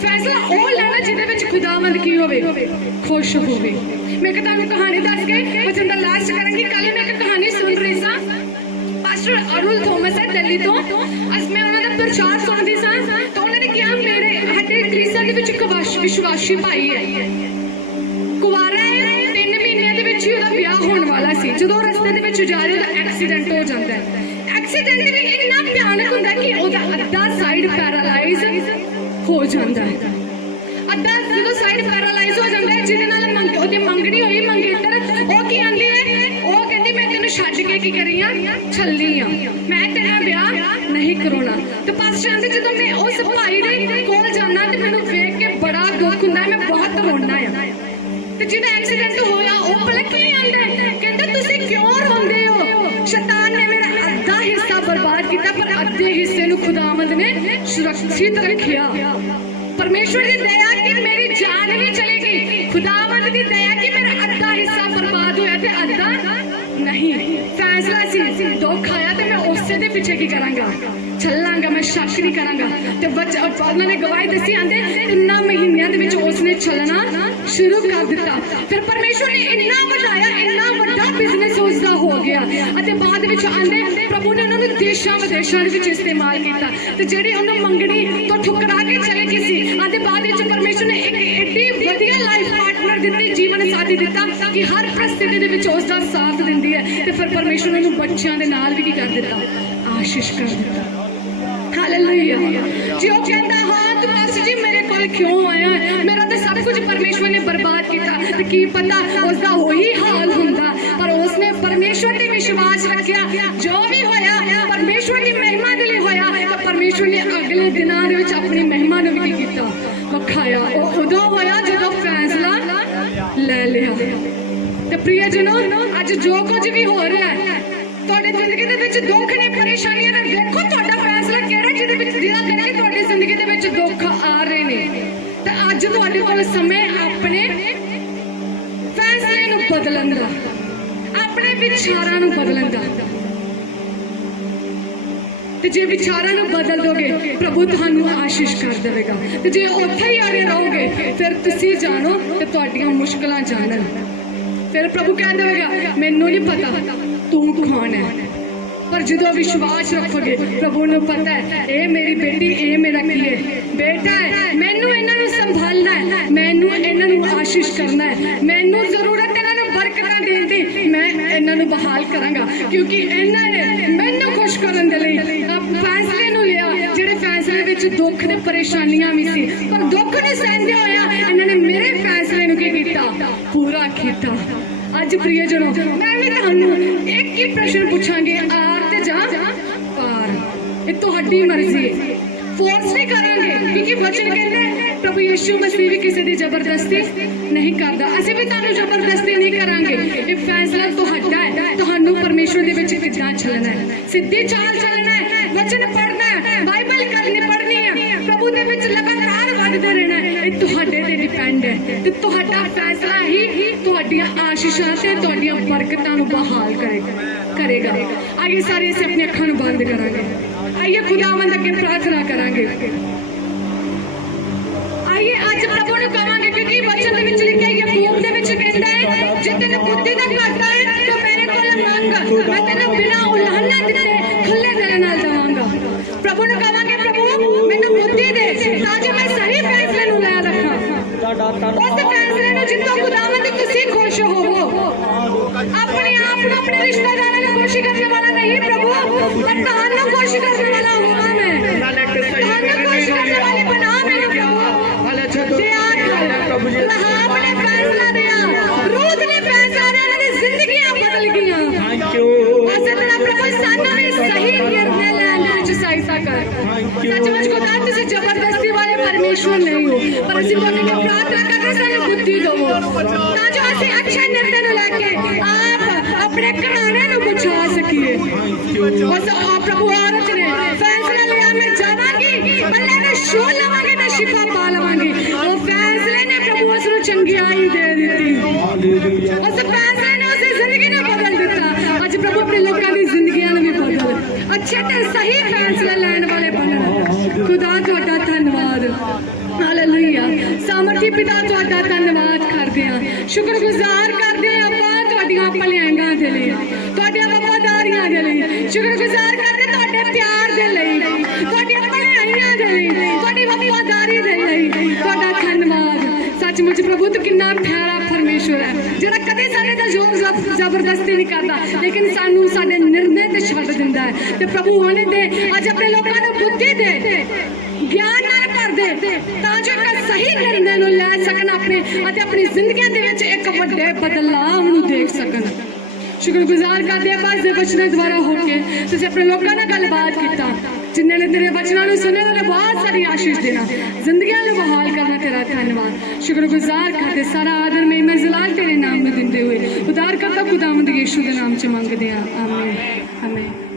ਫੈਸਲਾ ਉਹ ਲੈਣਾ ਜਿਹਦੇ ਵਿੱਚ ਖੁਦਾਵੰਦ ਕੀ ਹੋਵੇ ਖੁਸ਼ ਹੋਵੇ ਮੈਂ ਕਿ ਤੁਹਾਨੂੰ ਕਹਾਣੀ ਦੱਸ ਕੇ ਵਚਨ ਦਾ ਲਾਸਟ ਕਰਾਂਗੀ ਕੱਲ ਮੈਂ ਇੱਕ ਕਹਾਣੀ ਸੁਣ ਰਹੀ ਸਾਂ ਪਾਸਟਰ ਅਰੁਲ ਥੋਮਸ ਹੈ ਦਿੱਲੀ ਤੋਂ ਅੱਜ ਮੈਂ ਉਹਨਾਂ ਦਾ ਪ੍ਰਚਾਰ ਸੁਣਦੀ ਸਾਂ ਤਾਂ ਉਹਨਾਂ ਨੇ ਕਿਹਾ ਮੇਰੇ ਸਾਡੇ ਕਲੀਸਿਆ ਦੇ ਵਿੱਚ ਇੱਕ ਵਿਸ਼ਵਾਸੀ ਭਾਈ ਹੈ ਕੁਵਾਰਾ ਹੈ 3 ਮਹੀਨਿਆਂ ਦੇ ਵਿੱਚ ਹੀ ਉਹਦਾ ਵਿਆਹ ਹੋਣ ਵਾਲਾ ਸੀ ਜਦੋਂ ਰਸਤੇ ਦੇ ਵਿੱਚ ਜਾ ਰਿਹਾ ਉਹਦਾ ਐਕਸੀਡੈਂਟ ਹੋ ਜਾਂਦਾ ਹੈ ਐਕਸੀਡੈਂਟ ਵੀ ਇੰਨਾ ਭਿਆਨਕ ਹੁੰਦਾ ਕਿ ਉਹਦਾ ਅੱਧਾ ਸਾਈਡ ਪੈਰਾਲਾਈਜ਼ ਹੋ ਜਾਂਦਾ ਹੈ ਅੱਧਾ ਜਦੋਂ ਸਾਈਡ ਪੈਰਾਲਾਈਜ਼ ਹੋ ਜਾਂਦਾ ਹੈ ਜਿਹਦੇ ਨਾਲ ਉਹਦੀ ਮੰਗਣੀ ਹੋਈ ਮੰਗੇਤਰ ਉਹ ਕੀ ਆਂਦੀ ਹੈ ਉਹ ਕਹਿੰਦੀ ਮੈਂ ਤੈਨੂੰ ਛੱਡ ਕੇ ਕੀ ਕਰੀ ਆ ਛੱਲੀ ਆ ਮੈਂ ਤੇਰਾ ਵਿਆਹ ਨਹੀਂ ਕਰਾਉਣਾ ਤੇ ਪਾਸਟਰ ਕਹਿੰਦੇ ਜਦੋਂ ਮੈਂ ਉਸ ਭਾਈ ਦੇ ਕੋਲ ਜਾਣਾ ਤੇ ਮੈਨੂੰ ਵੇਖ ਕੇ ਬੜਾ ਦੁੱਖ ਹੁੰਦਾ ਮੈਂ ਬਹੁਤ ਰੋਣਾ ਆ ਤੇ ਜਿਹਦਾ ਐਕਸੀਡੈਂਟ ਹੋਇਆ ਉਹ ਪਲਕ ਨਹੀਂ ਆਉਂਦਾ ਕਹਿੰਦਾ ਤੁਸੀਂ ਕਿਉਂ ਰੋਂਦੇ ਹੋ ਸ਼ੈਤਾਨ ਨੇ ਮੇਰਾ ਅੱਧਾ ਹਿੱਸਾ ਬਰਬਾਦ ਕੀਤਾ ਪਰ ਅੱਧੇ ਹਿੱਸੇ ਨੂੰ ਖੁਦਾਵੰਦ ਨੇ ਸੁਰੱਖਿਅਤ ਰੱਖਿਆ परमेश्वर की दया कि मेरी जान नहीं चलेगी खुदावंद की दया कि मेरा अद्धा हिस्सा बर्बाद होया ते अद्धा नहीं फैसला सी दुख आया ते मैं उसे दे पीछे की करांगा छलांगा मैं शक नहीं करांगा ते उन्होंने गवाही दसी आंदे 3 महीनों दे विच उसने चलना शुरू कर दिता फिर परमेश्वर ने इन्ना वधाया इन्ना वड्डा बिजनेस उसका हो गया अते बाद विच आंदे प्रभु ने उन्होंने देशां विदेशां दे विच इस्तेमाल कीता ते जेड़ी उन्होंने मंगनी तो ठुकरा के चले गई सी आते बाद विच परमेश्वर ने एक एडी वधिया लाइफ पार्टनर दित्ती जीवन साथी दिता कि हर परिस्थिति दे विच उसदा साथ दिंदी है ते फिर परमेश्वर ने उन्हें बच्चों दे नाल भी की कर दिता आशीष कर दिता हालेलुया जी वो कहता हाँ तू पास्टर जी मेरे कोल क्यों आया मेरा तो सब कुछ परमेश्वर ने बर्बाद किया ते की पता उसदा वही हाल हुंदा पर उसने परमेश्वर ते विश्वास रखिया जो भी होया परमेश्वर की महिमा दे लिए होया तो परमेश्वर ने अगले दिनां दे विच अपनी महिमा नूं भी कीता वखाया उदों होया जदों फैसला ले लिया ते प्रियजनों अज जो कुछ भी हो रहा है ਤੁਹਾਡੀ ਜ਼ਿੰਦਗੀ ਦੇ ਵਿੱਚ ਦੁੱਖ ਨੇ ਪਰੇਸ਼ਾਨੀਆਂ ਨੇ ਵੇਖੋ ਤੁਹਾਡਾ ਫੈਸਲਾ ਕਿਹੜਾ ਜਿਹਦੇ ਵਿੱਚ ਜਿਹੜਾ ਕਰਕੇ ਤੁਹਾਡੀ ਜ਼ਿੰਦਗੀ ਦੇ ਵਿੱਚ ਦੁੱਖ ਆ ਰਹੇ ਨੇ ਤੇ ਅੱਜ ਤੁਹਾਡੇ ਕੋਲ ਸਮੇਂ ਆਪਣੇ ਫੈਸਲੇ ਨੂੰ ਬਦਲਣ ਦਾ ਆਪਣੇ ਵਿਚਾਰਾਂ ਨੂੰ ਬਦਲਣ ਦਾ ਤੇ ਜੇ ਵਿਚਾਰਾਂ ਨੂੰ ਬਦਲ ਦੋਗੇ ਪ੍ਰਭੂ ਤੁਹਾਨੂੰ ਆਸ਼ੀਸ਼ ਕਰ ਦੇਵੇਗਾ ਤੇ ਜੇ ਉੱਥੇ ਹੀ ਆਰੇ ਰਹੋਗੇ ਫਿਰ ਤੁਸੀਂ ਜਾਣੋ ਤੇ ਤੁਹਾਡੀਆਂ ਮੁਸ਼ਕਲਾਂ ਜਾਣਨ ਫਿਰ ਪ੍ਰਭੂ ਕਹਿ ਦੇਵੇਗਾ ਮੈਨੂੰ ਨਹੀਂ ਪਤਾ तू कौन है पर जो विश्वास रखोगे प्रभु ने पता है ए मेरी बेटी ए मेरा की है बेटा है मैनू इन्हां नूं संभालना है मैनू इन्हां नूं आशीष करना है मैनू जरूरत इन्हां नूं बरकतां देण दी मैं इन्हां नूं बहाल करांगा क्योंकि इन्हां ने मैनू खुश करन दे लई फैसले नूं लिया जिहड़े फैसले विच दुख ते परेशानियां भी सी पर दुख नूं सहंदे होया इन्हां ने मेरे फैसले नूं की कीता पूरा कीता ਅੱਜ ਪ੍ਰਿਯਜਨੋ ਮੈਂ ਵੀ ਤੁਹਾਨੂੰ ਇੱਕ ਹੀ ਪ੍ਰਸ਼ਨ ਪੁੱਛਾਂਗੇ ਆਰ ਤੇ ਜਾਂ ਪਾਰ ਇਹ ਤੁਹਾਡੀ ਮਰਜ਼ੀ ਹੈ ਫੋਰਸ ਨਹੀਂ ਕਰਾਂਗੇ ਕਿਉਂਕਿ ਵਚਨ ਕਹਿੰਦਾ ਪ੍ਰਭੂ ਯਿਸੂ ਮਸੀਹ ਵੀ ਕਿਸੇ ਦੀ ਜ਼ਬਰਦਸਤੀ ਨਹੀਂ ਕਰਦਾ ਅਸੀਂ ਵੀ ਤੁਹਾਨੂੰ ਜ਼ਬਰਦਸਤੀ ਨਹੀਂ ਕਰਾਂਗੇ ਇਹ ਫੈਸਲਾ ਤੁਹਾਡਾ ਹੈ ਤੁਹਾਨੂੰ ਪਰਮੇਸ਼ਵਰ ਦੇ ਵਿੱਚ ਕਿੱਦਾਂ ਚੱਲਣਾ ਹੈ ਸਿੱਧੀ ਚਾਲ ਚੱਲਣਾ ਹੈ ਤੇ ਤੁਹਾਡਾ ਫੈਸਲਾ ਹੀ ਤੁਹਾਡੀਆਂ ਆਸ਼ੀਸ਼ਾਂ ਤੇ ਤੁਹਾਡੀਆਂ ਬਰਕਤਾਂ ਨੂੰ ਬਹਾਲ ਕਰੇਗਾ। ਆइए ਸਾਰੇ ਅਸੀਂ ਆਪਣੀ ਅੱਖਾਂ ਨੂੰ ਬੰਦ ਕਰਾਂਗੇ। ਆइए ਖੁਦਾਵੰਦ ਅੱਗੇ ਪ੍ਰਾਰਥਨਾ ਕਰਾਂਗੇ। ਆइए ਅੱਜ ਪ੍ਰਭੂ ਨੂੰ ਕਹਾਂਗੇ ਕਿਉਂਕਿ ਵਚਨ ਦੇ ਵਿੱਚ ਲਿਖਿਆ ਯਾਕੂਬ ਦੇ ਵਿੱਚ ਕਹਿੰਦਾ ਹੈ ਜੇ ਤੈਨੂੰ ਬੁੱਧੀ ਦਾ ਘਾਟਾ ਹੈ ਤਾਂ ਮੇਰੇ ਕੋਲ ਮੰਗ, ਮੈਂ ਤੈਨੂੰ ਬਿਨਾਂ ਉਲਾਹਨਾ ਦਿੱਤੇ ਖੁੱਲੇ ਦਿਲ ਨਾਲ ਦੇਵਾਂਗਾ। ਪ੍ਰਭੂ ਨੂੰ ਕਹਾਂਗੇ ਪ੍ਰਭੂ ਮੈਨੂੰ ਬੁੱਧੀ ਦੇ ਤਾਂ ਜੋ ਮੈਂ ਸਹੀ ਫੈਸਲੇ ਨੂੰ ਲੈ ਰੱਖਾਂ, ਉਸ ਫੈਸਲੇ ਨੂੰ ਜਿੱਤੋਂ ਖੁਦਾਵੰਦ ਤੁਸੀਂ ਖੁਸ਼ ਹੋਵੋ। ਆਪਣੇ ਆਪ ਨੂੰ ਆਪਣੇ ਰਿਸ਼ਤੇਦਾਰਾਂ ਨੂੰ ਖੁਸ਼ ਕਰਨ ਵਾਲਾ ਨਹੀਂ ਪ੍ਰਭੂ, ਪਰ ਤੁਹਾਨੂੰ ਖੁਸ਼ ਕਰਨ ਵਾਲਾ ਹੋਵਾਂ ਮੈਂ, ਤੁਹਾਨੂੰ ਖੁਸ਼ ਕਰਨ ਵਾਲੇ ਬਣਾ ਮੈਨੂੰ ਪ੍ਰਭੂ। रहाब ने फैसला दिया, रूथ ने फैसला दिया, उन्होंने जिंदगियां बदल गईं। ऐसे तरह प्रभु सानू भी सही निर्णय लेने विच सहायता कर। सचमुच खुदा तुसी जबरदस्ती वाले परमेश्वर नहीं हो, पर ਅਸੀਂ ਤੁਹਾਡੇ ਅੱਗੇ ਪ੍ਰਾਰਥਨਾ ਕਰਦੇ ਸਾਨੂੰ ਬੁੱਧੀ ਦਿਵੋ ਤਾਂ ਜੋ ਅਸੀਂ ਅੱਛੇ ਨਿਰਣੇ ਨੂੰ ਲੈ ਕੇ ਆਪ ਆਪਣੇ ਘਰਾਣੇ ਨੂੰ ਬਚਾ ਸਕੀਏ। ਉਸ ਪ੍ਰਭੂ ਔਰਤ ਨੇ ਫੈਸਲਾ ਲਿਆ ਮੈਂ ਜਾਵਾਂਗੀ, ਅੱਲੇ ਨੂੰ ਛੂ ਲਵਾਂਗੀ, ਮੈਂ ਸ਼ਿਫਾ ਪਾ ਲਵਾਂਗੀ। ਉਹ ਫੈਸਲੇ ਨੇ ਪ੍ਰਭੂ ਉਸ ਨੂੰ ਚੰਗਿਆਈ ਦੇ ਦਿੱਤੀ, ਉਸ ਫੈਸਲੇ ਨੇ ਉਸੇ ਜ਼ਿੰਦਗੀ ਨੂੰ ਬਦਲ ਦਿੱਤਾ। ਅੱਜ ਪ੍ਰਭੂ ਆਪਣੇ ਲੋਕਾਂ ਦੀ ਜ਼ਿੰਦਗੀਆਂ ਨੂੰ ਵੀ ਬਦਲ, ਅੱਛੇ ਤੇ ਸਹੀ ਫੈਸਲੇ ਲੈਣ ਵਾਲੇ ਬਣਨ। ਖੁਦਾ ਤੁਹਾਡਾ ਧੰਨਵਾਦ, ਹਾਲੇਲੂਇਆ। ਸਾਮਰਥੀ ਪਿਤਾ ਤੁਹਾਡਾ ਧੰਨਵਾਦ ਕਰਦੇ ਹਾਂ, ਸ਼ੁਕਰਗੁਜ਼ਾਰ ਕਰਦੇ ਹਾਂ ਆਪਾਂ ਤੁਹਾਡੀਆਂ ਭਲਾਈਆਂ ਦੇ ਲਈ, ਤੁਹਾਡੀਆਂ ਵਫਾਦਾਰੀਆਂ ਦੇ ਲਈ, ਸ਼ੁਕਰਗੁਜ਼ਾਰ ਕਰਦੇ ਤੁਹਾਡੇ ਪਿਆਰ ਦੇ ਲਈ, ਤੁਹਾਡੀਆਂ ਭਲਾਈਆਂ ਦੇ ਲਈ, ਤੁਹਾਡੀ ਵਫਾਦਾਰੀ ਦੇ ਲਈ ਤੁਹਾਡਾ ਧੰਨਵਾਦ। ਸੱਚਮੁੱਚ ਪ੍ਰਭੂ ਤੂੰ ਕਿੰਨਾ ਪਿਆਰਾ ਪਰਮੇਸ਼ਵਰ ਹੈ ਜਿਹੜਾ ਕਦੇ ਸਾਡੇ ਤੇ ਜ਼ੋਰ ਜ਼ਬਰਦਸਤੀ ਨਹੀਂ ਕਰਦਾ, ਲੇਕਿਨ ਸਾਨੂੰ ਸਾਡੇ ਨਿਰਣੇ ਤੇ ਛੱਡ ਦਿੰਦਾ ਹੈ। ਤੇ ਪ੍ਰਭੂ ਹੋਣੇ ਦੇ ਅੱਜ ਆਪਣੇ ਲੋਕਾਂ ਨੂੰ ਬੁੱਧੀ ਦੇ, ਗਿਆਨ ਨਾਲ ਭਰ ਦੇ ਤਾਂ ਜੋ ਇੱਕ ਸਹੀ ਨਿਰਣੇ ਨੂੰ ਲੈ ਸਕਣ ਆਪਣੇ ਅਤੇ ਆਪਣੀ ਜ਼ਿੰਦਗੀਆਂ ਦੇ ਵਿੱਚ ਇੱਕ ਵੱਡੇ ਬਦਲਾਅ ਨੂੰ ਦੇਖ ਸਕਣ। ਸ਼ੁਕਰਗੁਜ਼ਾਰ ਕਰਦੇ ਹਾਂ ਬਾਅਦ ਦੇ ਵਚਨਾਂ ਦੁਆਰਾ ਹੋ ਕੇ ਤੁਸੀਂ ਆਪਣੇ ਲੋਕਾਂ ਨਾਲ ਗੱਲਬਾਤ ਕੀਤਾ, ਜਿਨ੍ਹਾਂ ਨੇ ਤੇਰੇ ਵਚਨਾਂ ਨੂੰ ਸੁਣਿਆ ਉਹਨਾਂ ਨੇ ਬਹੁਤ ਸਾਰੀ ਆਸ਼ੀਸ਼ ਦੇਣਾ, ਜ਼ਿੰਦਗੀਆਂ ਨੂੰ ਬਹਾਲ ਕਰਨਾ। ਤੇਰਾ ਧੰਨਵਾਦ, ਸ਼ੁਕਰਗੁਜ਼ਾਰ ਕਰਦੇ, ਸਾਰਾ ਆਦਰ ਮਹਿਮਾ ਜਲਾਲ ਤੇਰੇ ਨਾਮ ਨੂੰ ਦਿੰਦੇ ਹੋਏ ਉਦਾਰ ਕਰਤਾ ਖੁਦਾਵੰਦ ਯਿਸੂ ਦੇ ਨਾਮ 'ਚ ਮੰਗਦੇ ਹਾਂ, ਆਮੀਨ ਆਮੀਨ।